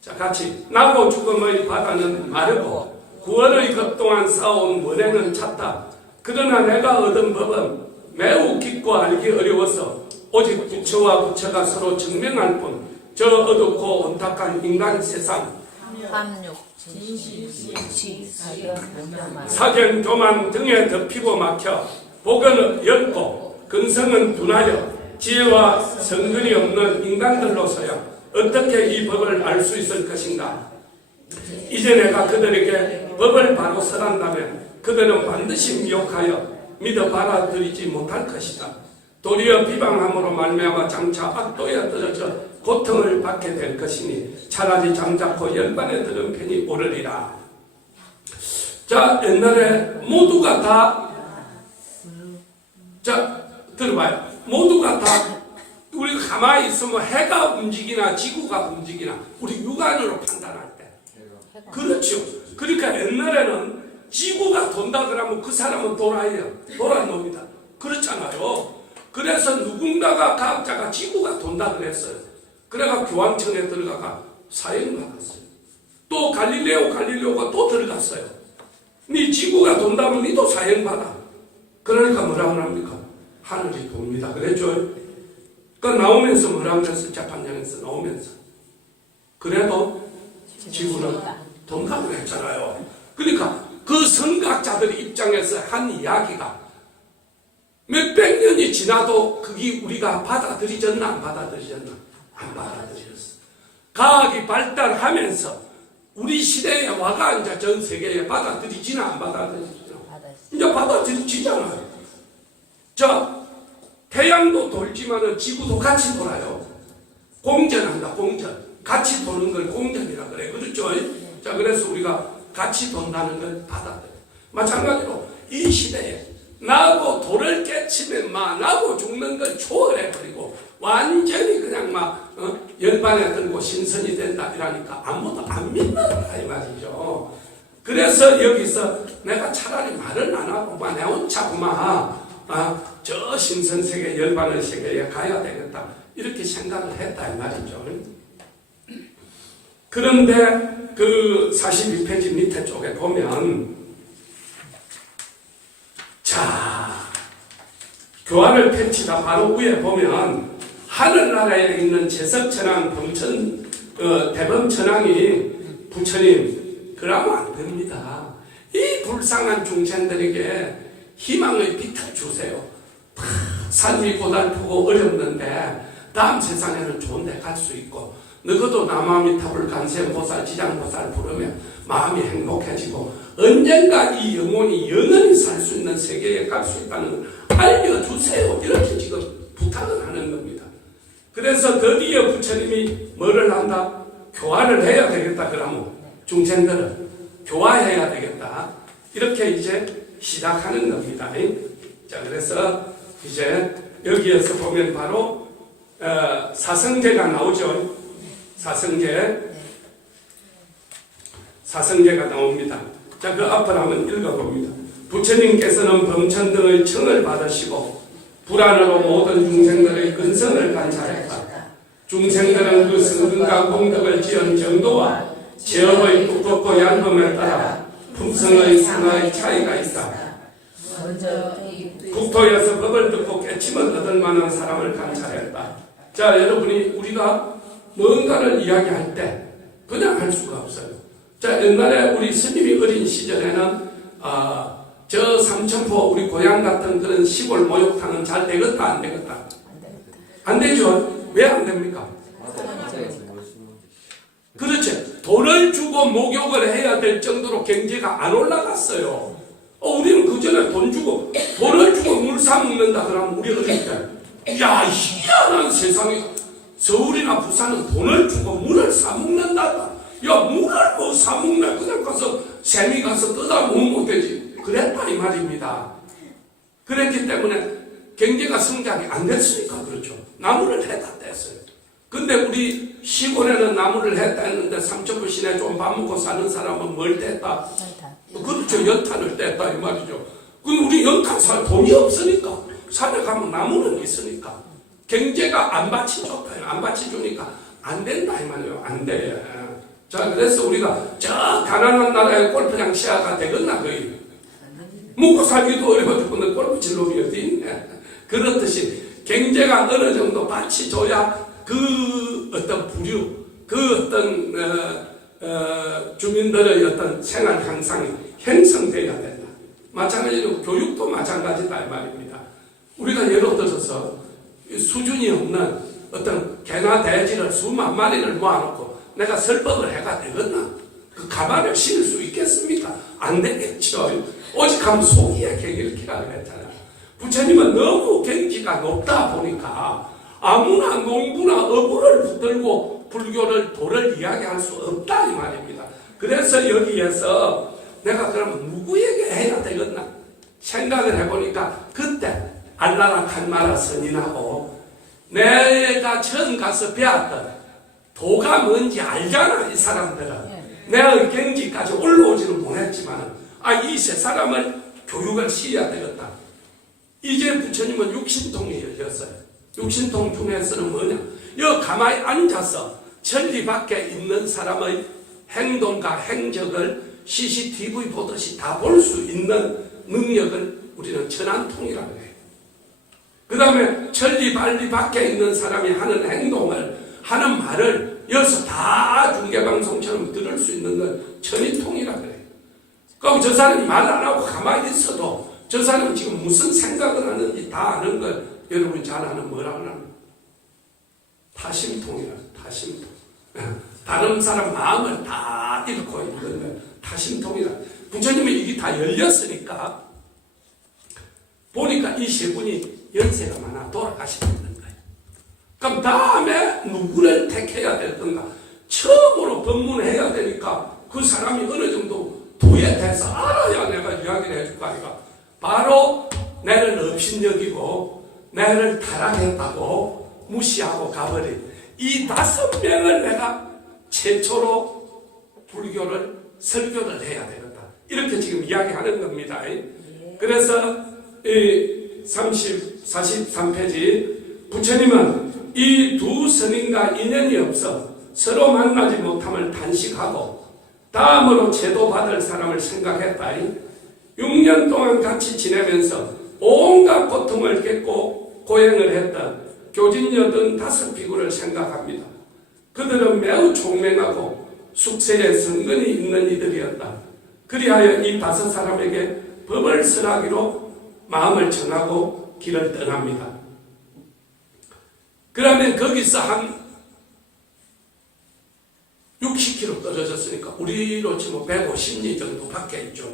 자, 같이. 나고 죽음의 바다는 마르고 구원의 것 동안 쌓아온 원행은 찼다. 그러나 내가 얻은 법은 매우 깊고 알기 어려워서 오직 부처와 부처가 서로 증명할 뿐 저 어둡고 온탁한 인간 세상 삼육, 진시, 사견, 교만 등에 덮이고 막혀 복은 옅고 근성은 둔하여 지혜와 성근이 없는 인간들로서야 어떻게 이 법을 알 수 있을 것인가. 이제 내가 그들에게 법을 바로 설한다면 그들은 반드시 미혹하여 믿어 받아들이지 못할 것이다. 도리어 비방함으로 말미암아 장차 악도에 떨어져 고통을 받게 될 것이니 차라리 잠자코 열반에 들은 편이 옳으리라. 자, 옛날에 모두가 다 들어봐요. 모두가 다 우리가 가만히 있으면 해가 움직이나 지구가 움직이나 우리 육안으로 판단할 때 그렇죠. 그러니까 옛날에는 지구가 돈다 그러면 그 사람은 도라이에요. 도란 놈이다. 그렇잖아요. 그래서 누군가가 과학자가 지구가 돈다 그랬어요. 그래가 교황청에 들어가가 사형받았어요. 또 갈릴레오가 또 들어갔어요. 네 지구가 돈다면 니도 사형받아. 그러니까 뭐라고 합니까? 하늘이 돕니다. 그랬죠. 그러니까 나오면서 뭐라고 그랬어요? 재판장에서 나오면서. 그래도 지구는 돈다고 했잖아요. 그러니까 그 선각자들 입장에서 한 이야기가 몇백 년이 지나도 그게 우리가 받아들이졌나 안 받아들이졌나? 안 받아들였어. 과학이 발달하면서 우리 시대에 와가 이제 전 세계에 받아들이지나 안 받아들이지나? 이제 받아들이지잖아요. 자, 태양도 돌지만은 지구도 같이 돌아요. 공전한다, 공전. 같이 도는 걸 공전이라 그래. 그렇죠? 자, 그래서 우리가 같이 돈다는 걸 받아들여요. 마찬가지로 이 시대에 나하고 돌을 깨치면 나하고 죽는 걸 초월해버리고 완전히 그냥 열반에 들고 신선이 된다 이러니까 아무도 안 믿는다 이 말이죠. 그래서 여기서 내가 차라리 말을 안 하고 내 혼자 저 신선세계 열반의 세계에 가야 되겠다 이렇게 생각을 했다 이 말이죠. 그런데 그 42페이지 밑에 쪽에 보면, 자, 교화를 펼치다 바로 위에 보면 하늘나라에 있는 제석천왕 대범천왕이 부처님 그러면 안 됩니다. 이 불쌍한 중생들에게 희망의 빛을 주세요. 삶이 고달프고 어렵는데 다음 세상에는 좋은 데 갈 수 있고, 너희도 남아미타불 간세음보살 지장보살 부르면 마음이 행복해지고 언젠가 이 영혼이 영원히 살 수 있는 세계에 갈 수 있다는 걸 알려주세요. 이렇게 지금 부탁을 하는 겁니다. 그래서 드디어 부처님이 뭐를 한다? 교화를 해야 되겠다. 그러면 중생들은 교화해야 되겠다. 이렇게 이제 시작하는 겁니다. 자, 그래서 이제 여기에서 보면 바로 사성제가 나오죠. 사성제가 나옵니다. 자, 그 앞을 한번 읽어봅니다. 부처님께서는 범천 등의 청을 받으시고 불안으로 모든 중생들의 근성을 관찰했다. 중생들은 그 성근과 공덕을 지은 정도와 제업의 두껍고 얇음에 따라 품성의 상하의 차이가 있다. 국토에서 법을 듣고 깨침을 얻을 만한 사람을 관찰했다. 자, 여러분이 우리가 뭔가를 이야기할 때 그냥 할 수가 없어요. 자, 옛날에 우리 스님이 어린 시절에는 저 삼천포 우리 고향 같은 그런 시골 목욕탕은 잘 되겠다 안 되겠다? 안 되죠. 왜 안 됩니까? 그렇지. 돈을 주고 목욕을 해야 될 정도로 경제가 안 올라갔어요. 우리는 그 전에 돈을 주고 물 사 먹는다 그러면 우리 어릴 때, 야, 희한한 세상에 서울이나 부산은 돈을 주고 물을 사 먹는다. 야, 물을 뭐 사 먹나? 그냥 가서 샘이 가서 뜯어 먹으면 되지. 그랬다 이 말입니다. 그랬기 때문에 경제가 성장이 안 됐으니까 그렇죠. 나무를 했다 뗐어요. 근데 우리 시골에는 나무를 했다 했는데 삼천포 시내 좀 밥 먹고 사는 사람은 뭘 뗐다? 그렇죠. 연탄을 뗐다 이 말이죠. 근데 우리 연탄 살 돈이 없으니까 산에 가면 나무는 있으니까 경제가 안 받쳐줬다. 안 받쳐주니까 안 된다 이 말이에요. 안 돼. 자, 그래서 우리가 저 가난한 나라에 골프장 시야가 되겠나 거의. 먹고 살기도 어려워 죽는데 골프 칠 놈이 어디 있네. 그렇듯이 경제가 어느 정도 받쳐줘야 그 어떤 부류, 그 어떤 주민들의 어떤 생활 향상이 형성되어야 된다. 마찬가지로 교육도 마찬가지다 이 말입니다. 우리가 예를 들어서 수준이 없는 어떤 개나 돼지를 수만 마리를 모아놓고 내가 설법을 해가 되겠나? 그 가발을 신을 수 있겠습니까? 안 되겠죠. 오직 하면 속이야 경일기라 그랬잖아요. 부처님은 너무 경지가 높다 보니까 아무나 농부나 어부를 붙들고 불교를 도를 이야기할 수 없다 이 말입니다. 그래서 여기에서 내가 그러면 누구에게 해야 되겠나 생각을 해보니까 그때 알라라 칸마라 선인하고 내가 처음 가서 배웠던 도가 뭔지 알잖아 이 사람들은. 내가 경지까지 올라오지는 못했지만 이 세 사람을 교육을 시켜야 되겠다. 이제 부처님은 육신통이 열렸어요. 육신통 중에서는 뭐냐? 여기 가만히 앉아서 천리 밖에 있는 사람의 행동과 행적을 CCTV 보듯이 다 볼 수 있는 능력을 우리는 천안통이라고 해요. 그 다음에 천리 밖에 있는 사람이 하는 행동을, 하는 말을 여기서 다 중계방송처럼 들을 수 있는 걸 천이통이라고 해요. 그럼 저 사람이 말 안 하고 가만히 있어도 저 사람은 지금 무슨 생각을 하는지 다 아는 걸 여러분이 잘 아는 뭐라고 하는 타심통이라고. 타심통. 다른 사람 마음을 다 읽고 있는 걸 타심통이라. 부처님이 이게 다 열렸으니까 보니까 이 세 분이 연세가 많아 돌아가시는 거예요. 그럼 다음에 누구를 택해야 될 건가? 처음으로 법문해야 되니까 그 사람이 어느 정도 도에 대해서 알아야 내가 이야기를 해줄 거 아니까. 바로 나를 업신여기고 나를 타락했다고 무시하고 가버린 이 5명을 내가 최초로 불교를 설교를 해야 되겠다. 이렇게 지금 이야기하는 겁니다. 그래서 이 43페이지 부처님은 이 두 스님과 인연이 없어 서로 만나지 못함을 단식하고 다음으로 제도받을 사람을 생각했다. 6년 동안 같이 지내면서 온갖 고통을 겪고 고행을 했던 교진여 등 5피구를 생각합니다. 그들은 매우 총명하고 숙세에 성근이 있는 이들이었다. 그리하여 이 5사람에게 법을 설하기로 마음을 정하고 길을 떠납니다. 그러면 거기서 한 60km 떨어졌으니까 우리로 치면 150리 정도밖에 있죠.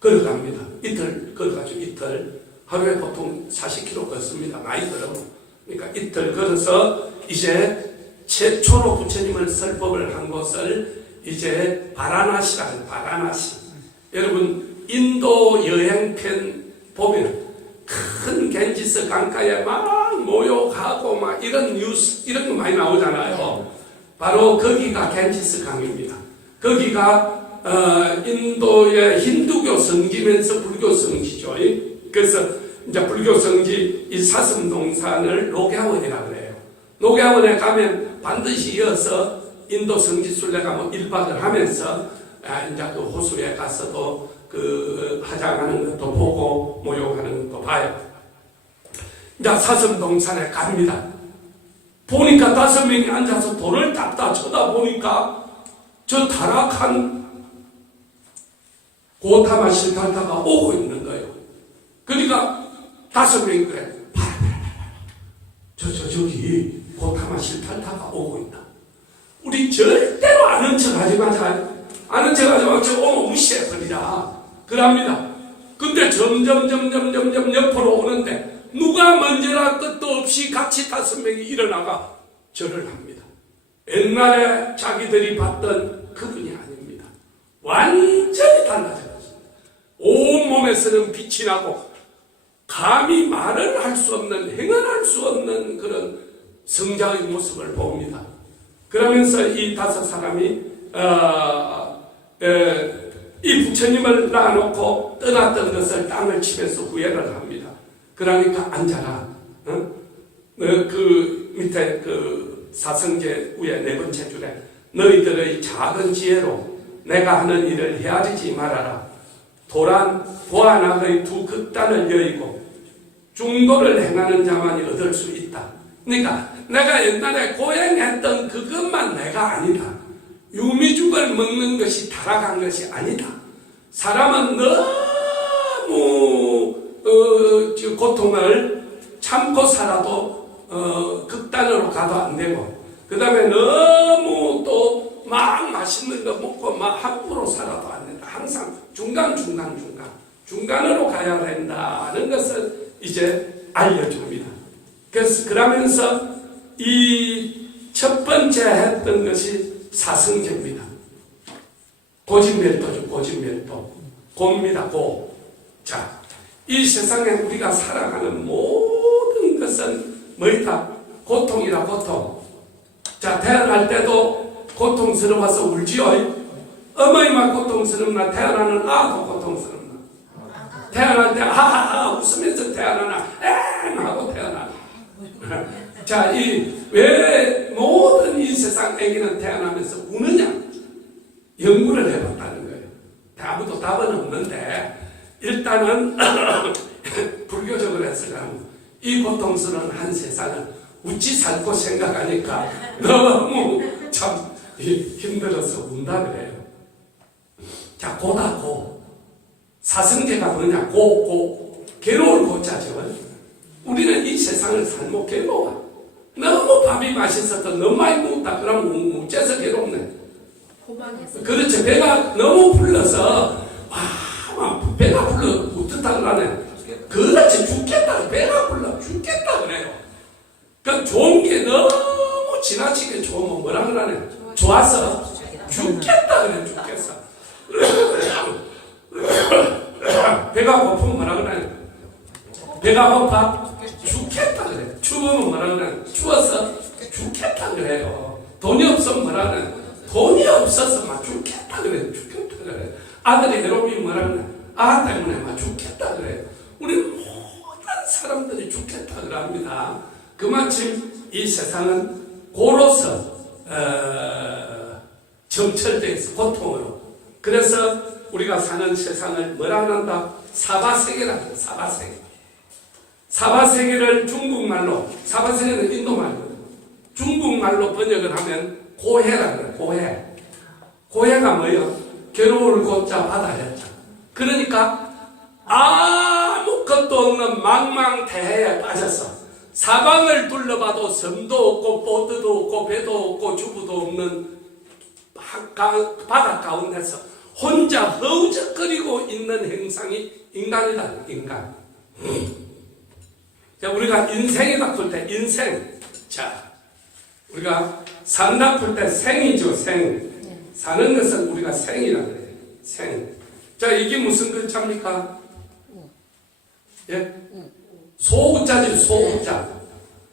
걸어갑니다. 이틀 걸어가죠. 이틀. 하루에 보통 40km 걷습니다. 많이 걸으면. 그러니까 이틀 걸어서 이제 최초로 부처님을 설법을 한 곳을 이제 바라나시라는 바라나시. 여러분 인도 여행편 보면 큰 겐지스 강가에 막 모욕하고 막 이런 뉴스 이런 거 많이 나오잖아요. 바로 거기가 겐지스 강입니다. 거기가 인도의 힌두교 성지면서 불교 성지죠. 그래서 이제 불교 성지 이 사슴동산을 녹야원이라고 그래요. 녹야원에 가면 반드시 이어서 인도 성지 순례가 뭐 1박을 하면서 이제 그 호수에 가서도 그 화장하는 것도 보고 모욕하는 것도 봐요. 이제 사슴동산에 갑니다. 보니까 5명이 앉아서 돌을 닦다 쳐다보니까 저 타락한 고타마 실타타가 오고 있는 거예요. 그러니까 5명이 그래. 저기 고타마 실타타가 오고 있다. 우리 절대로 아는 척 하지 마자. 아는 척 하지 마. 저 오면 무시해버리라. 그럽니다. 근데 점점 옆으로 오는데 누가 먼저라 끝도 없이 같이 5명이 일어나가 절을 합니다. 옛날에 자기들이 봤던 그분이 아닙니다. 완전히 달라졌습니다. 온몸에서는 빛이 나고 감히 말을 할 수 없는 행을 할 수 없는 그런 성자의 모습을 봅니다. 그러면서 이 5사람이 이 부처님을 놔놓고 떠났던 것을 땅을 치면서 후회를 합니다. 그러니까 앉아라. 그 밑에 그 사성제 위에 4번째 줄에 너희들의 작은 지혜로 내가 하는 일을 헤아리지 말아라. 도란 보안악의 2 극단을 여의고 중도를 행하는 자만이 얻을 수 있다. 그러니까 내가 옛날에 고행했던 그것만 내가 아니다. 유미죽을 먹는 것이 타락한 것이 아니다. 사람은 너무 고통을 참고 살아도 극단으로 가도 안 되고, 그 다음에 너무 또 막 맛있는 거 먹고 막 함부로 살아도 안 된다. 항상 중간으로 가야 된다는 것을 이제 알려줍니다. 그러면서 이 첫 번째 했던 것이 사성제입니다. 고진멸도죠. 고진멸도. 고입니다. 고. 자, 이 세상에 우리가 살아가는 모든 것은 뭐이다? 고통이다. 고통. 자, 태어날 때도 고통스러워서 울지요. 어머니만 고통스럽나? 태어나는 아도 고통스럽나? 태어날 때 하하하 웃으면서 태어나나? 엥 하고 태어나나? 자, 왜 모든 이 세상 애기는 태어나면서 우느냐? 연구를 해봤다는 거예요. 아무도 답은 없는데 일단은 불교적으로 해석하면 이 고통스러운 한 세상은 웃지 살고 생각하니까 너무 참 힘들어서 운다 그래요. 자, 고다 고. 사성제가 뭐냐? 고. 괴로울 고자죠. 우리는 이 세상을 살면 괴로워. 너무 밥이 맛있어서 너무 많이 먹었다 그러면 우째서 괴롭네. 그렇죠. 배가 너무 불러서 배가 불러 웃듯다 그러네. 그렇지. 죽겠다. 배가 불러 죽겠다 그래요. 그 좋은 게 너무 지나치게 좋으면 뭐라 그러네. 좋아서 죽겠다 그래. 죽겠어. 배가 고프면 뭐라 그러네. 배가 고파 죽겠다 그래. 추우면 뭐라 그래. 추워서 죽겠다 그래요. 돈이 없으면 뭐라 그래. 돈이 없어서 막 죽겠다 그래. 죽겠다 그래. 아들이 괴롭히면 뭐라 그래. 아 때문에 막 죽겠다 그래. 우리 모든 사람들이 죽겠다 그럽니다. 그마침 이 세상은 고로서 점철되어 있어. 고통으로. 그래서 우리가 사는 세상을 뭐라 한다? 사바세계라고. 사바세계. 사바세계를 중국말로, 사바세계는 인도말이거든. 중국말로 번역을 하면 고해라고 그래. 고해. 고해가 뭐예요? 괴로울 고자 바다였죠. 그러니까 아무것도 없는 망망대해에 빠졌어. 사방을 둘러봐도 섬도 없고 보트도 없고 배도 없고 주부도 없는 바다 가운데서 혼자 허우적거리고 있는 행상이 인간이다. 인간. 자, 우리가 인생이다 풀 때 인생. 자, 우리가 산다 풀 때 생이죠. 생. 사는 것은 우리가 생이라 그래요. 생. 자, 이게 무슨 글자입니까? 예? 소우자지, 소우자.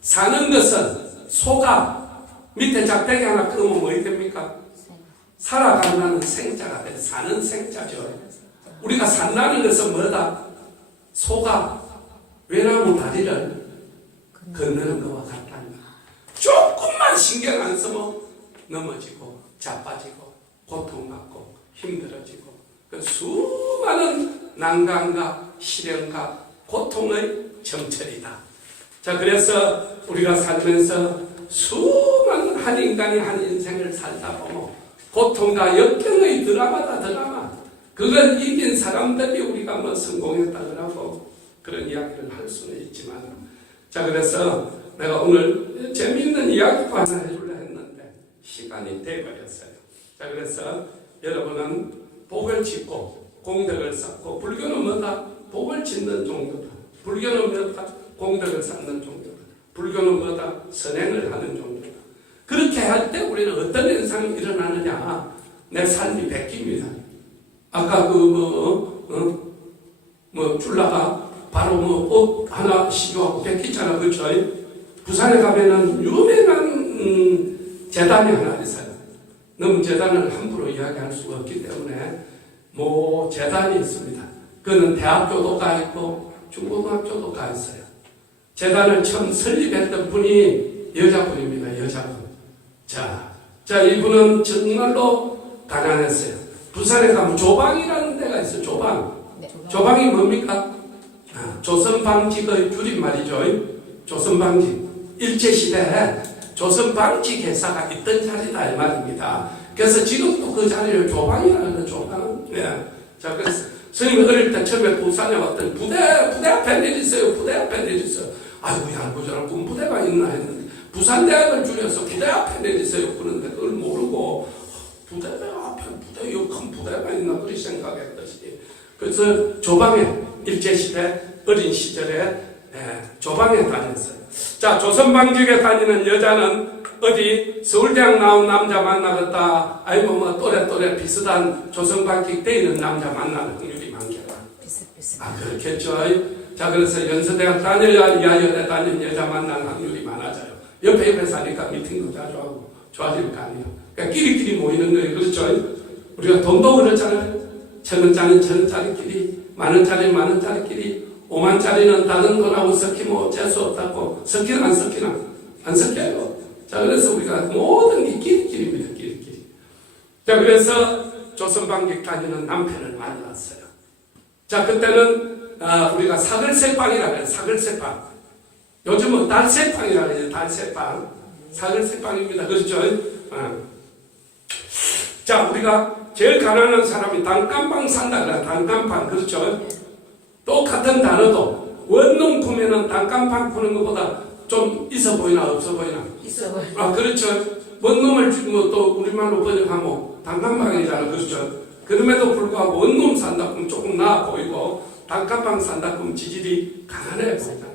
사는 것은 소가 밑에 작대기 하나 끄면 뭐 됩니까? 살아간다는 생자가 돼. 사는 생자죠. 우리가 산다는 것은 뭐다? 소가 외나무 다리를 건너는 것과 같다. 조금만 신경 안 쓰면 넘어지고 자빠지고 고통받고 힘들어지고 그 수많은 난관과 시련과 고통의 정철이다. 자, 그래서 우리가 살면서 수많은 한 인간이 한 인생을 살다 보면 고통과 역경의 드라마다 드라마. 그걸 이긴 사람들이 우리가 뭐 성공했다 그러고 그런 이야기를 할 수는 있지만, 자, 그래서 내가 오늘 재미있는 이야기도 하나 해주려 했는데 시간이 돼버렸어요. 자, 그래서 여러분은 복을 짓고 공덕을 쌓고, 불교는 뭐다? 복을 짓는 정도다. 불교는 뭐다? 공덕을 쌓는 정도다. 불교는 뭐다? 선행을 하는 정도다. 그렇게 할 때 우리는 어떤 현상이 일어나느냐? 내 삶이 바뀝니다. 아까 줄라가 바로 옷 하나 시교하고 베끼잖아. 그렇죠? 부산에 가면은 유명한 재단이 하나 있어요. 너무 재단을 함부로 이야기할 수가 없기 때문에 뭐 재단이 있습니다. 그는 대학교도 가 있고 중고등학교도 가 있어요. 재단을 처음 설립했던 분이 여자분입니다. 여자분. 자, 이분은 정말로 가난했어요. 부산에 가면 조방이라는 데가 있어요. 조방. 조방이 뭡니까? 조선방직의 줄임말이죠. 조선방직. 일제시대에 조선방직 회사가 있던 자리다 이 말입니다. 그래서 지금도 그 자리를 조방이라는 조방. 네. 자, 그래서 선생님이 어릴 때 처음에 부산에 왔더니 부대 앞에 내리세요. 부대 앞에 내리세요. 아이고, 양구저랑 군부대가 있나 했는데 부산대학을 줄여서 부대 앞에 내리세요. 그런데 그걸 모르고 부대 앞에 큰 부대가 있나 그리 생각했듯이. 그래서 조방에 일제시대 어린 시절에 조방에 다녔어요. 자, 조선방직에 다니는 여자는 어디 서울대학 나온 남자 만나겠다. 아니면 뭐 또래 비슷한 조선방직 때 있는 남자 만나는 확률이 많겠다. 아, 그렇겠죠. 자, 그래서 연서대학 다녀야 야여대 다니는 여자 만나는 확률이 많아져요. 옆에 사니까 미팅도 자주 하고 좋아질 거 아니에요. 그러니까 끼리끼리 모이는 거예요. 그렇죠? 우리가 돈도 그렇잖아요. 1,000원짜리는 1,000원짜리끼리, 만원짜리는 만원짜리끼리, 5만짜리는 다른 돈하고 섞이면 어쩔 수 없다고. 섞이나 안 섞이나? 안 섞여요. 자, 그래서 우리가 모든 게 끼리끼리입니다. 끼리끼리. 자, 그래서 조선방직 다니는 남편을 만났어요. 자, 그때는 우리가 사글세빵이라고 해요. 사글세빵. 요즘은 달새빵이라고 해요. 달새빵. 사글세빵입니다. 그렇죠? 자, 우리가 제일 가난한 사람이 단칸방 산다 그래요. 단칸방. 그렇죠? 똑같은 단어도 원룸 구매는 단칸방 푸는 것보다 좀 있어 보이나 없어 보이나? 있어 보여. 아, 그렇죠. 원룸을 뭐 또 우리말로 번역하면 단칸방이잖아. 그렇죠? 그럼에도 불구하고 원룸 산다 그러면 조금 나아 보이고 단칸방 산다 그러면 지질이 가난해 보이잖아.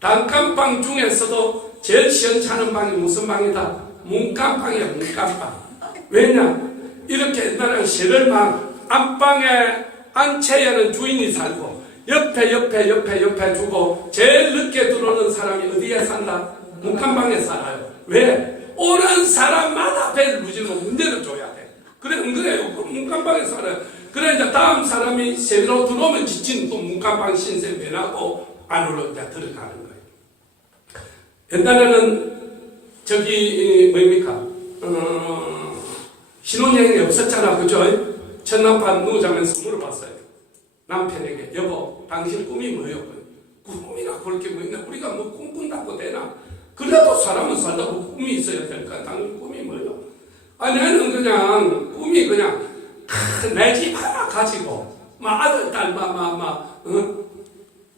단칸방 중에서도 제일 시원찮은 방이 무슨 방이다? 문간방이야. 문간방. 왜냐? 이렇게 옛날에 시설방 안방에 안채에는 주인이 살고 옆에 주고 제일 늦게 들어오는 사람이 어디에 산다? 문간방에 살아요. 왜? 오는 사람마다 배를 누지면 문제를 줘야 돼. 그래, 안 그래요? 그럼 문간방에 살아요. 그래, 이제 다음 사람이 새로 들어오면 지친 또 문간방 신세 변하고 안으로 이제 들어가는 거예요. 옛날에는 뭡니까? 신혼여행이 없었잖아. 그죠? 첫날밤 누우자면서 물어봤어요. 남편에게, 여보, 당신 꿈이 뭐예요? 꿈이라 그럴 게 뭐 있나? 우리가 뭐 꿈꾼다고 되나? 그래도 사람은 살다고 꿈이 있어야 될까? 당신 꿈이 뭐예요? 나는 그냥 꿈이 그냥 내 집 하나 가지고 아들, 딸,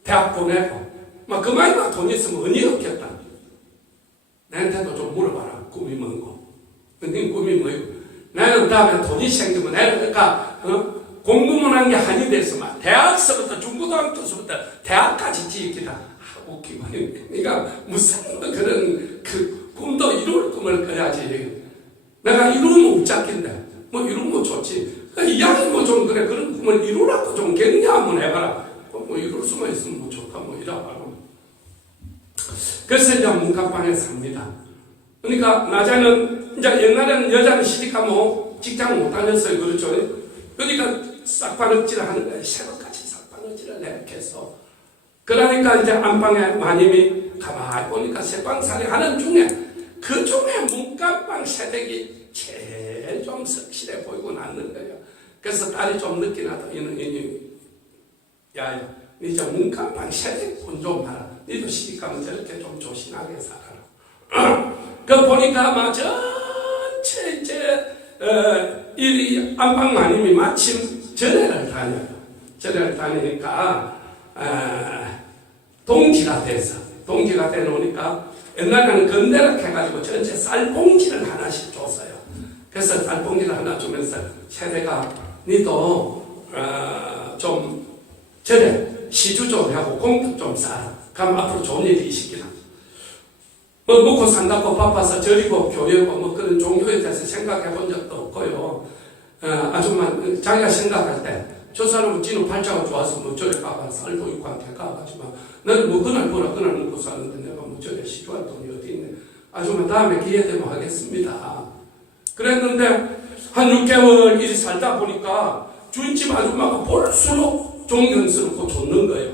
대학 보내고 그만이만 돈 있으면 의미 없겠다. 나한테도 좀 물어봐라. 꿈이 뭐고? 네 꿈이 뭐예요? 나는 다음에 돈이 생기면 내가 그러니까 공부만 한 게 한이 됐으면 대학서부터 중고등학교서부터 대학까지 지키다. 웃기고 그러니까 무슨 그런 그 꿈도 이룰 꿈을 꿔야지. 내가 이루면 웃자긴데 뭐 이루면 좋지. 이야기 뭐 좀 그래 그런 꿈을 이루라고 좀 격려 한번 해봐라. 뭐 이룰 수만 있으면 뭐 좋다 뭐 이러봐라. 그래서 이제 문간방에 삽니다. 그러니까 낮에는 이제 옛날에는 여자는 시집가면 직장 못 다녔어요. 그렇죠? 그러니까 싹바느질을 하는 거예요. 새벽까지 싹바느질을 이렇게 해서. 그러니까 이제 안방에 마님이 가만히 보니까 새방살이 하는 중에 그 중에 문간방 새댁이 제일 좀 성실해 보이고 났는 거예요. 그래서 딸이 좀 늦게 나도 야야 니 저 문간방 새댁 좀 봐라. 니도 시집가면 저렇게 좀 조신하게 살아라. 그 보니까 전체 이제 이 안방 마님이 마침 절에를 다녀요. 절에를 다니니까 동지가 되놓으니까 옛날에는 건대락 해가지고 전체 쌀봉지를 하나씩 줬어요. 그래서 쌀봉지를 하나 주면서 세대가 니도 좀 절에 시주좀 하고 공덕 좀 쌓아. 그럼 앞으로 좋은 일이 있으리라. 먹고 산다고 바빠서 절이고 교회고 뭐 그런 종교에 대해서 생각해 본 적도 없고요. 아줌마 자기가 생각할 때 저 사람은 지는 팔자가 좋아서 뭐 절에 가봐서 살고 있고 한테 가가지고 너는 뭐 그날 뭐라 그날 먹고 사는데 내가 뭐 절에 시주할 돈이 어디 있네. 아줌마 다음에 기회 되면 하겠습니다. 그랬는데 한 6개월 일이 살다 보니까 주인집 아줌마가 볼수록 존경스럽고 좋는 거예요.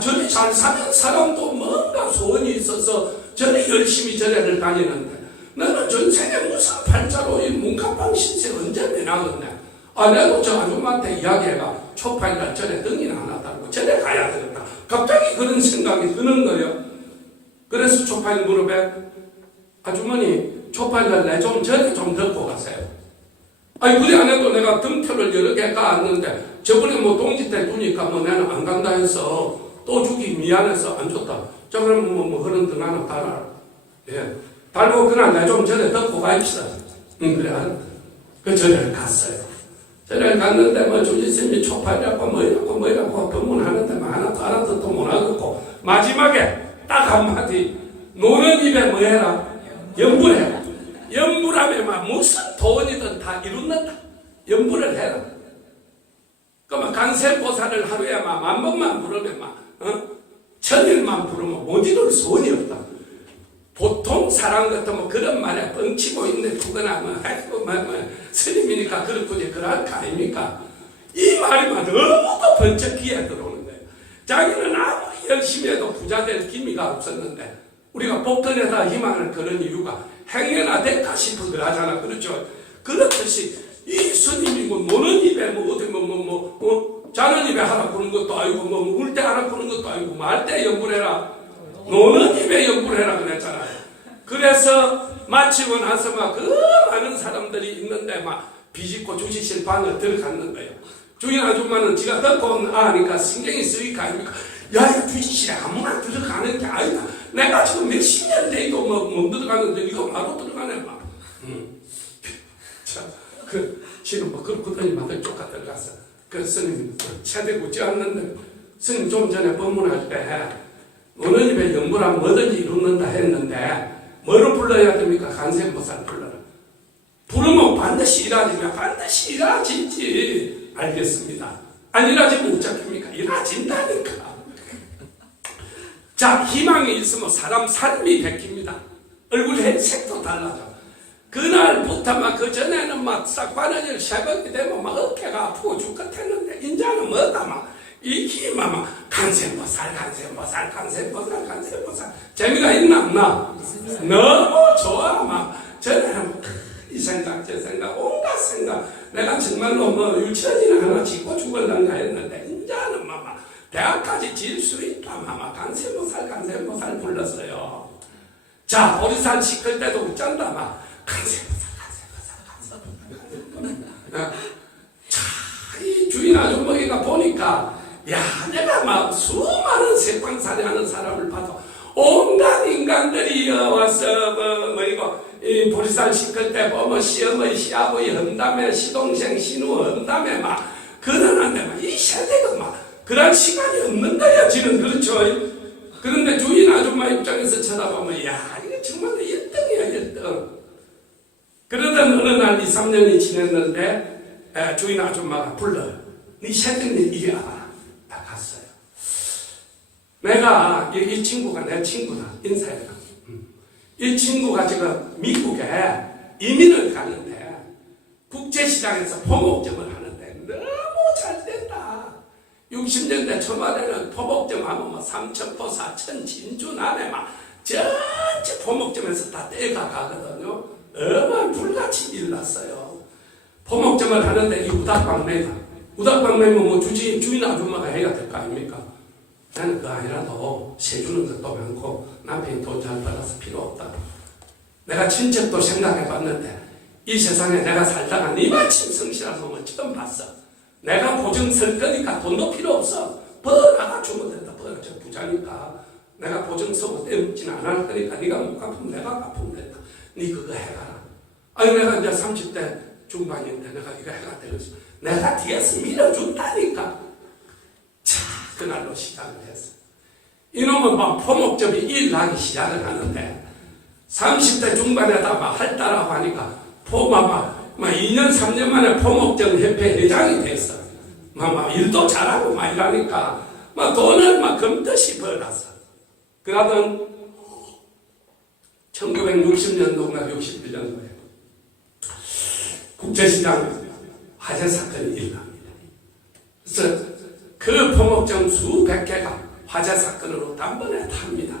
절에 잘 사는 사람도 뭔가 소원이 있어서 절에 열심히 절에를 다니는데 너는 전생에 무슨 팔자로 이 문간방 신세 언제 내나겠네. 내도 저 아줌마한테 이야기해가 초파일날 절에 등이나 하나 달고 절에 가야 되겠다. 갑자기 그런 생각이 드는 거예요. 그래서 초파일 무릎에 아주머니 초파일날 내 좀 절에 좀 듣고 가세요. 그래 안 해도 내가 등표를 여러 개 까왔는데 저번에 뭐 동지 때 두니까 뭐 나는 안 간다 해서 또 주기 미안해서 안 줬다. 자 그럼 뭐 그런 등 하나 달아. 예. 달고 그날 내 좀 절에 듣고 가입시다. 그래. 그 절에 갔어요. 절에 갔는데 뭐 주지스님이 초파이라고 뭐 이라고 법문하는데 뭐 하나도 알아듣도 못하겠고 마지막에 딱 한마디 노는 입에 뭐 해라? 염불해라. 염불하면 막 무슨 도원이든 다 이룬다. 염불을 해라. 그러면 간세보살을 하루에 막 10,000번만 부르면 천일만 부르면 못 이룰 소원이 없다. 보통 사람 같으면 그런 말에 뻥치고 있네 그거나 스님이니까 그렇군요 그럴 거 아닙니까? 이 말이만 너무도 번쩍 귀에 들어오는 거예요. 자기는 아무리 열심히 해도 부자 될 기미가 없었는데 우리가 복권에다 희망을 거는 이유가 행여나 될까 싶어 그러잖아. 그렇죠? 그렇듯이 이 스님이 뭐 노는 입에 뭐 어디 자는 입에 하라 그런 것도 아니고 뭐 울 때 하라 그런 것도 아니고 말 때 연불해라 노는 입에 연불해라 그랬잖아요. 그래서 마치고 나서 막 그 많은 사람들이 있는데 막 비집고 주시실 방을 들어갔는 거예요. 주인 아줌마는 지가 듣고 아니까 신경이 쓰이니까 아닙니까? 야, 이 주시실에 아무나 들어가는 게 아니다. 내가 지금 몇십 년 돼도 못 들어가는데 이거 바로 들어가네 막. 자, 지금 뭐 그렇거든요. 마들 쫓아 들어갔어. 그 스님 세대 굳지 않는데 스님 좀 전에 법문할 때 어느 집에 연불하면 뭐든지 이루는다 했는데 뭐를 불러야 됩니까? 간세보살 불러라. 부르면 반드시 일하지면 반드시 일하지지. 알겠습니다. 안 일하지면 어쩌겠습니까? 일하진다니까. 자, 희망이 있으면 사람 삶이 바뀝니다. 얼굴 색도 달라져. 그날부터 막 그전에는 막 싹바느질 새벽이 되면 막 어깨가 아프고 죽겠했는데 이제는 뭐다 막 이 힘만 막 간세보살 재미가 있나 없나? 너무 좋아 막 전에는 이 생각 저 생각 온갖 생각. 내가 정말로 뭐 유치원이나 하나 짓고 죽을란가 했는데 이제는 마마 대학까지 질 수 있다. 마마 간세모살 불렀어요. 자, 보리산 시클 때도 웃잔다. 막 간세모살. 자, 이 주인 아주머니가 보니까 야, 내가 막 수많은 세상살이 하는 사람을 봐도 온갖 인간들이 와서 이 보리산 시클 때 보면 시어머니, 시아버지 한다음에 시동생, 신우 한다음에 막 그러는데 막 이 세대가 막 그럴 시간이 없는 거야, 지는. 그렇죠. 그런데 주인 아줌마 입장에서 쳐다보면 야, 이거 정말 1등이야, 1등. 그러던 어느 날 2, 3년이 지났는데 주인 아줌마가 불러요. 네 새끼는 이리 와봐라. 다 갔어요. 내가 이 친구가 내 친구다. 인사해라. 이 친구가 지금 미국에 이민을 가는데 국제시장에서 포목점을 하는데 너무 잘 된다. 60년대 초반에는 포목점 하면 뭐 삼천포, 사천, 진주, 남해 막 전체 포목점에서 다 떼가 가거든요. 얼마나 불같이 일났어요. 포목점을 하는데 이 우닥방매가 뭐 주인 아줌마가 해야 될 거 아닙니까? 나는 그거 아니라도 세주는 것도 많고 남편이 돈 잘 벌어서 필요 없다. 내가 친척도 생각해 봤는데 이 세상에 내가 살다가 니마침 성실한 놈을 처음 봤어. 내가 보증 설 거니까 돈도 필요 없어. 벌어가 주면 된다. 벌어. 저 부자니까 내가 보증 서고 떼묻지는 안 할 거니까 네가 못 갚으면 내가 갚으면 된다. 네 그거 해가라. 아니 내가 이제 30대 중반인데 내가 이거 해가 되겠어. 내가 뒤에서 밀어준다니까. 자, 그날로 시작을 했어. 이놈은 막 포목점이 일나기 시작을 하는데 30대 중반에다 막 할따라고 하니까 막 2년 3년 만에 포목점 협회 회장이 됐어. 막 일도 잘하고 막 이러니까 막 돈을 막 금듯이 벌었어. 그러던 1960년도인가 61년도에 국제시장 화재 사건이 일어납니다. 그래서 그 포목점 수백 개가 화재 사건으로 단번에 탑니다.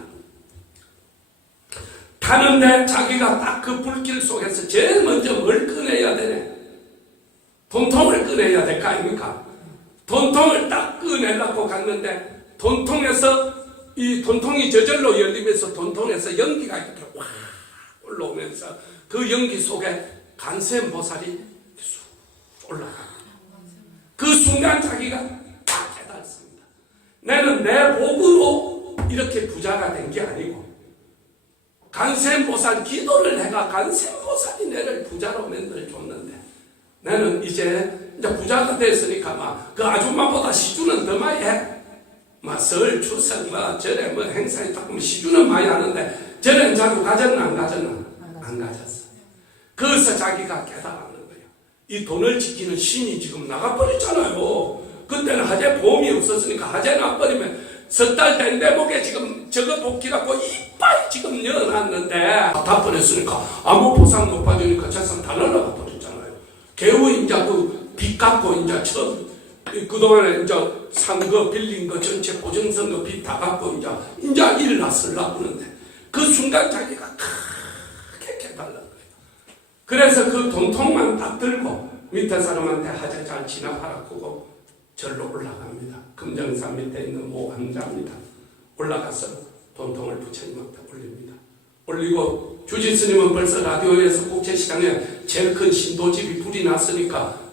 타는데 자기가 딱 그 불길 속에서 제일 먼저 뭘 꺼내야 되네? 돈통을 꺼내야 될 거 아닙니까? 돈통을 딱 꺼내려고 갔는데 돈통에서 이 돈통이 저절로 열리면서 돈통에서 연기가 이렇게 확 올라오면서 그 연기 속에 간세음보살이 쑥 올라갑니다. 그 순간 자기가 딱 깨달습니다. 나는 내 복으로 이렇게 부자가 된 게 아니고 간세음보살 기도를 해가 간세음보살이 내를 부자로 만들어줬는데 나는 이제 부자가 됐으니까 막 그 아줌마보다 시주는 더 많이 해. 막 설, 추석, 절에 행사에 조금 시주는 많이 하는데 절엔 자꾸 가졌나 안 가졌나? 안 가졌어. 그래서 자기가 깨달았는 거예요. 이 돈을 지키는 신이 지금 나가버렸잖아요. 그때는 하재 보험이 없었으니까 하재 나버리면 석 달 된 대목에 지금 저거 복귀라고 이빨 지금 넣어놨는데 다 버렸으니까 아무 보상 못 받으니까 재산 다 날라가 버렸잖아요. 겨우 이제 그 빚 갚고 이제 그동안에 이제 산 거 빌린 거 전체 보증선 거 빚 다 갚고 이제 일 났으려고 하는데 그 순간 자기가 크게 깨달은 거예요. 그래서 그 돈통만 딱 들고 밑에 사람한테 하재 잘 진압하라 그고 절로 올라갑니다. 금정산 밑에 있는 모함자입니다. 올라가서 돈통을 부처님한테 올립니다. 올리고 주지스님은 벌써 라디오에서 국제시장에 제일 큰 신도집이 불이 났으니까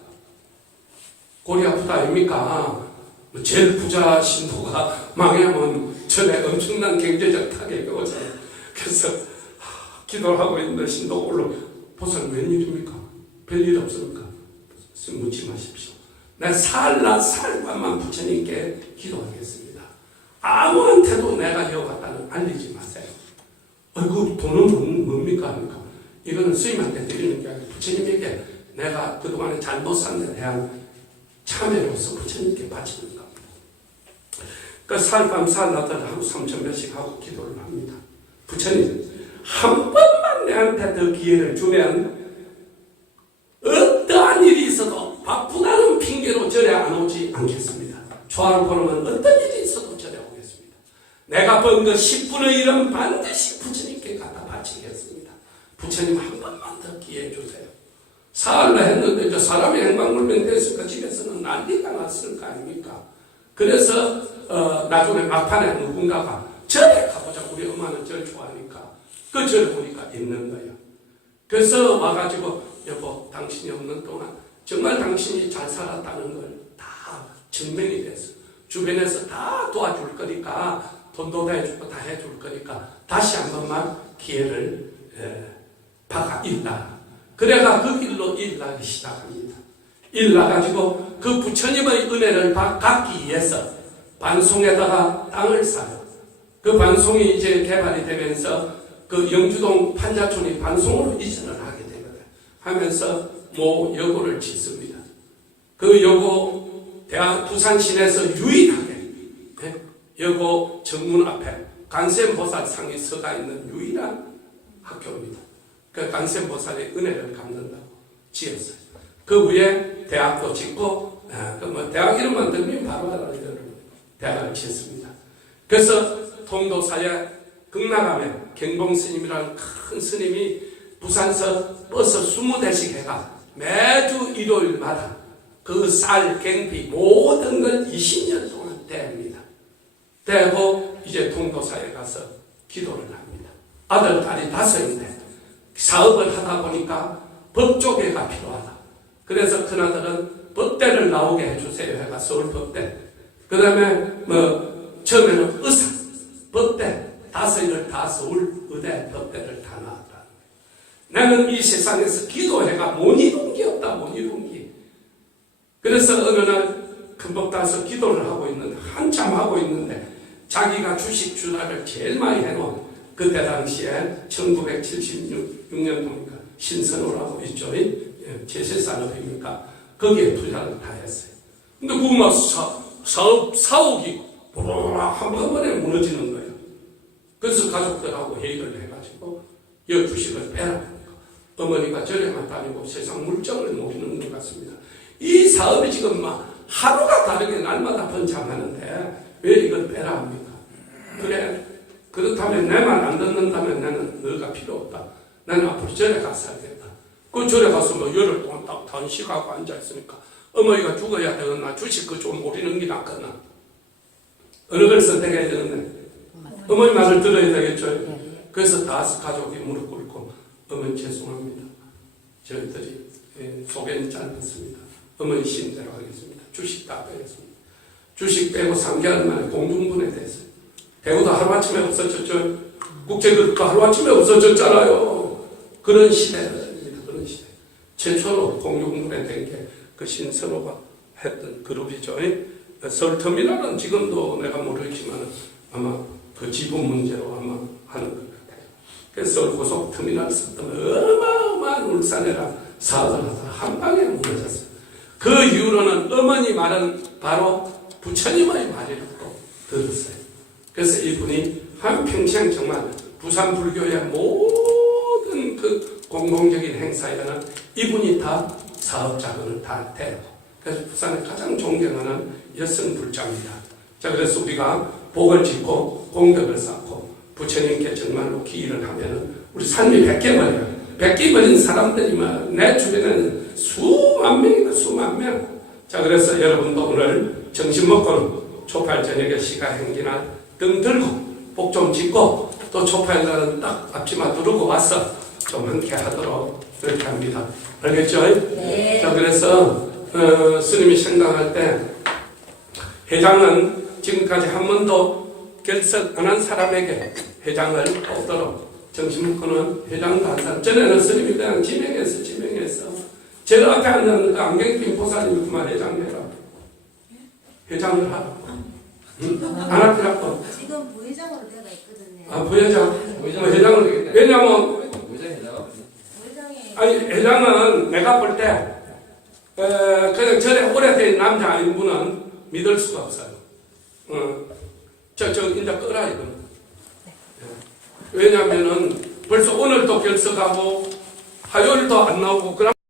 골이 아프다 아닙니까? 제일 부자 신도가 망하면 전에 엄청난 경제적 타격이 오잖아요. 그래서 기도하고 있는 신도가 올라 보살 웬일입니까? 별일 없습니까? 묻지 마십시오. 내 살과만 부처님께 기도하겠습니다. 아무한테도 내가 해왔다는 알리지 마세요. 그 돈은 뭡니까? 합니까? 이거는 스님한테 드리는 게 아니라 부처님에게 내가 그동안에 잘못 산 데 대한 참회로서 부처님께 바치는 겁니다. 그 살밤 살낮을 하루 3,000배씩 하고 기도를 합니다. 부처님, 한 번만 내한테 더 기회를 주면 어떠한 일이 있어도 바쁘다는 핑계로 절에 안 오지 않겠습니다. 초하루 보름은 어떤 일이 있어도 절에 오겠습니다. 내가 번 거 10분의 1은 반드시 부처님께 갖다 바치겠습니다. 부처님 한 번만 더 기회 주세요. 사흘로 했는데 이제 사람이 행방불명 됐으니까 집에서는 난리가 났을 거 아닙니까? 그래서 나중에 막판에 누군가가 절에 가보자. 우리 엄마는 절 좋아하니까 그 절에 보니까 있는 거예요. 그래서 와가지고 여보 당신이 없는 동안 정말 당신이 잘 살았다는 걸 다 증명이 됐어. 주변에서 다 도와줄 거니까 돈도 해주고 다 해줄 거니까 다시 한 번만 기회를 박아 일나라. 그래가 그 길로 일나기 시작합니다. 일나가지고 그 부처님의 은혜를 갖기 위해서 반송에다가 땅을 사요. 그 반송이 이제 개발이 되면서 그 영주동 판자촌이 반송으로 이전을 하게 되거든. 하면서 모 여고를 짓습니다. 그 여고 부산 시내에서 유일하게 여고 정문 앞에 관세음보살상이 서가 있는 유일한 학교입니다. 그 관세음보살의 은혜를 갚는다고 지었어요. 그 위에 대학도 짓고, 대학 이름만 들으면 바로 알아요. 대학을 짓습니다. 그래서 통도사에 극락암에 경봉스님이라는 큰 스님이 부산서 버스 20대씩 해가 매주 일요일마다 그 쌀, 갱비 모든 걸 20년 동안 대합니다. 대고 이제 통도사에 가서 기도를 합니다. 아들, 딸이 5인데 사업을 하다 보니까 법조계가 필요하다. 그래서 큰아들은 법대를 나오게 해주세요 해가 서울법대. 그 다음에 처음에는 의사, 법대 5인을 다 서울 의대 법대를 다 나왔다. 나는 이 세상에서 기도해가 못 이룬 게 없다. 못 이룬 게. 그래서 어느 날 금법다서 기도를 하고 있는데 한참 하고 있는데 자기가 주식 주다를 제일 많이 해놓은 그때 당시에 1976년도니까 신선호라고 있죠. 제실산업입니까? 거기에 투자를 다 했어요. 근데 그막 사옥이 한번에 무너지는 거예요. 그래서 가족들하고 회의를 해가지고 이 주식을 빼라는 거. 어머니가 절에만 다니고 세상 물정을 모르는 것 같습니다. 이 사업이 지금 막 하루가 다르게 날마다 번창하는데 왜 이걸 빼라 합니까? 그래, 그렇다면 내 말 안 듣는다면 나는 너가 필요 없다. 나는 앞으로 절에 가서 살겠다. 그 절에 가서 뭐 열흘 동안 딱 단식하고 앉아있으니까 어머니가 죽어야 되겠나 주식 그 좀 모르는 게 낫겠나 어느 걸 선택해야 되는데 어머니 말을 들어야 되겠죠. 그래서 다 가족이 무릎 꿇고 어머니 죄송합니다. 저희들이 소개는 짧았습니다. 어머니 신대로 하겠습니다. 주식 다 빼겠습니다. 주식 빼고 3개월 만에 공중분해 됐어요. 대구도 하루아침에 없어졌죠. 국제그룹도 하루아침에 없어졌잖아요. 그런 시대입니다. 그런 시대. 최초로 공중분해 된 게 그 신선호가 했던 그룹이죠. 서울터미널은 지금도 내가 모르겠지만 아마 그 지분 문제로 아마 하는 것 같아요. 그래서 서울고속터미널 썼던 어마어마한 울산이랑 사업을 하다가 한 방에 무너졌어요. 그 이후로는 어머니 말은 바로 부처님의 말이라고 들었어요. 그래서 이분이 한평생 정말 부산 불교의 모든 그 공공적인 행사에는 이분이 다 사업 자금을 다 대고, 그래서 부산에 가장 존경하는 여성 불자입니다. 자, 그래서 우리가 복을 짓고 공덕을 쌓고 부처님께 정말로 기일을 하면은 우리 삶이 바뀌어버려요. 바뀌어버린 사람들이면 내 주변에는 수만 명이다, 수만 명. 자, 그래서 여러분도 오늘 점심 먹고는 초팔 저녁에 시가 행기나 등 들고 복 좀 짓고 또 초팔날은 딱 앞치마 두르고 와서 좀 함께 하도록 그렇게 합니다. 알겠죠? 네. 자, 그래서 스님이 생각할 때 회장은 지금까지 한 번도 결석 안 한 사람에게 회장을 얻도록 점심 먹고는 회장도 한 사람. 전에는 스님이 그냥 지명했어. 제가 앞에 앉는 그 안경 낀 보살님이 그만 회장해라. 회장을 하라. 응? 안 할게라고. 지금 부회장으로 되어 있거든요. 아, 부회장. 회장을. 왜냐면, 아니, 회장은 내가 볼 때, 그냥 전에 오래된 남자 아닌 분은 믿을 수가 없어요. 이제 끄라, 이거는. 왜냐면은 벌써 오늘도 결석하고, 화요일도 안 나오고, 그럼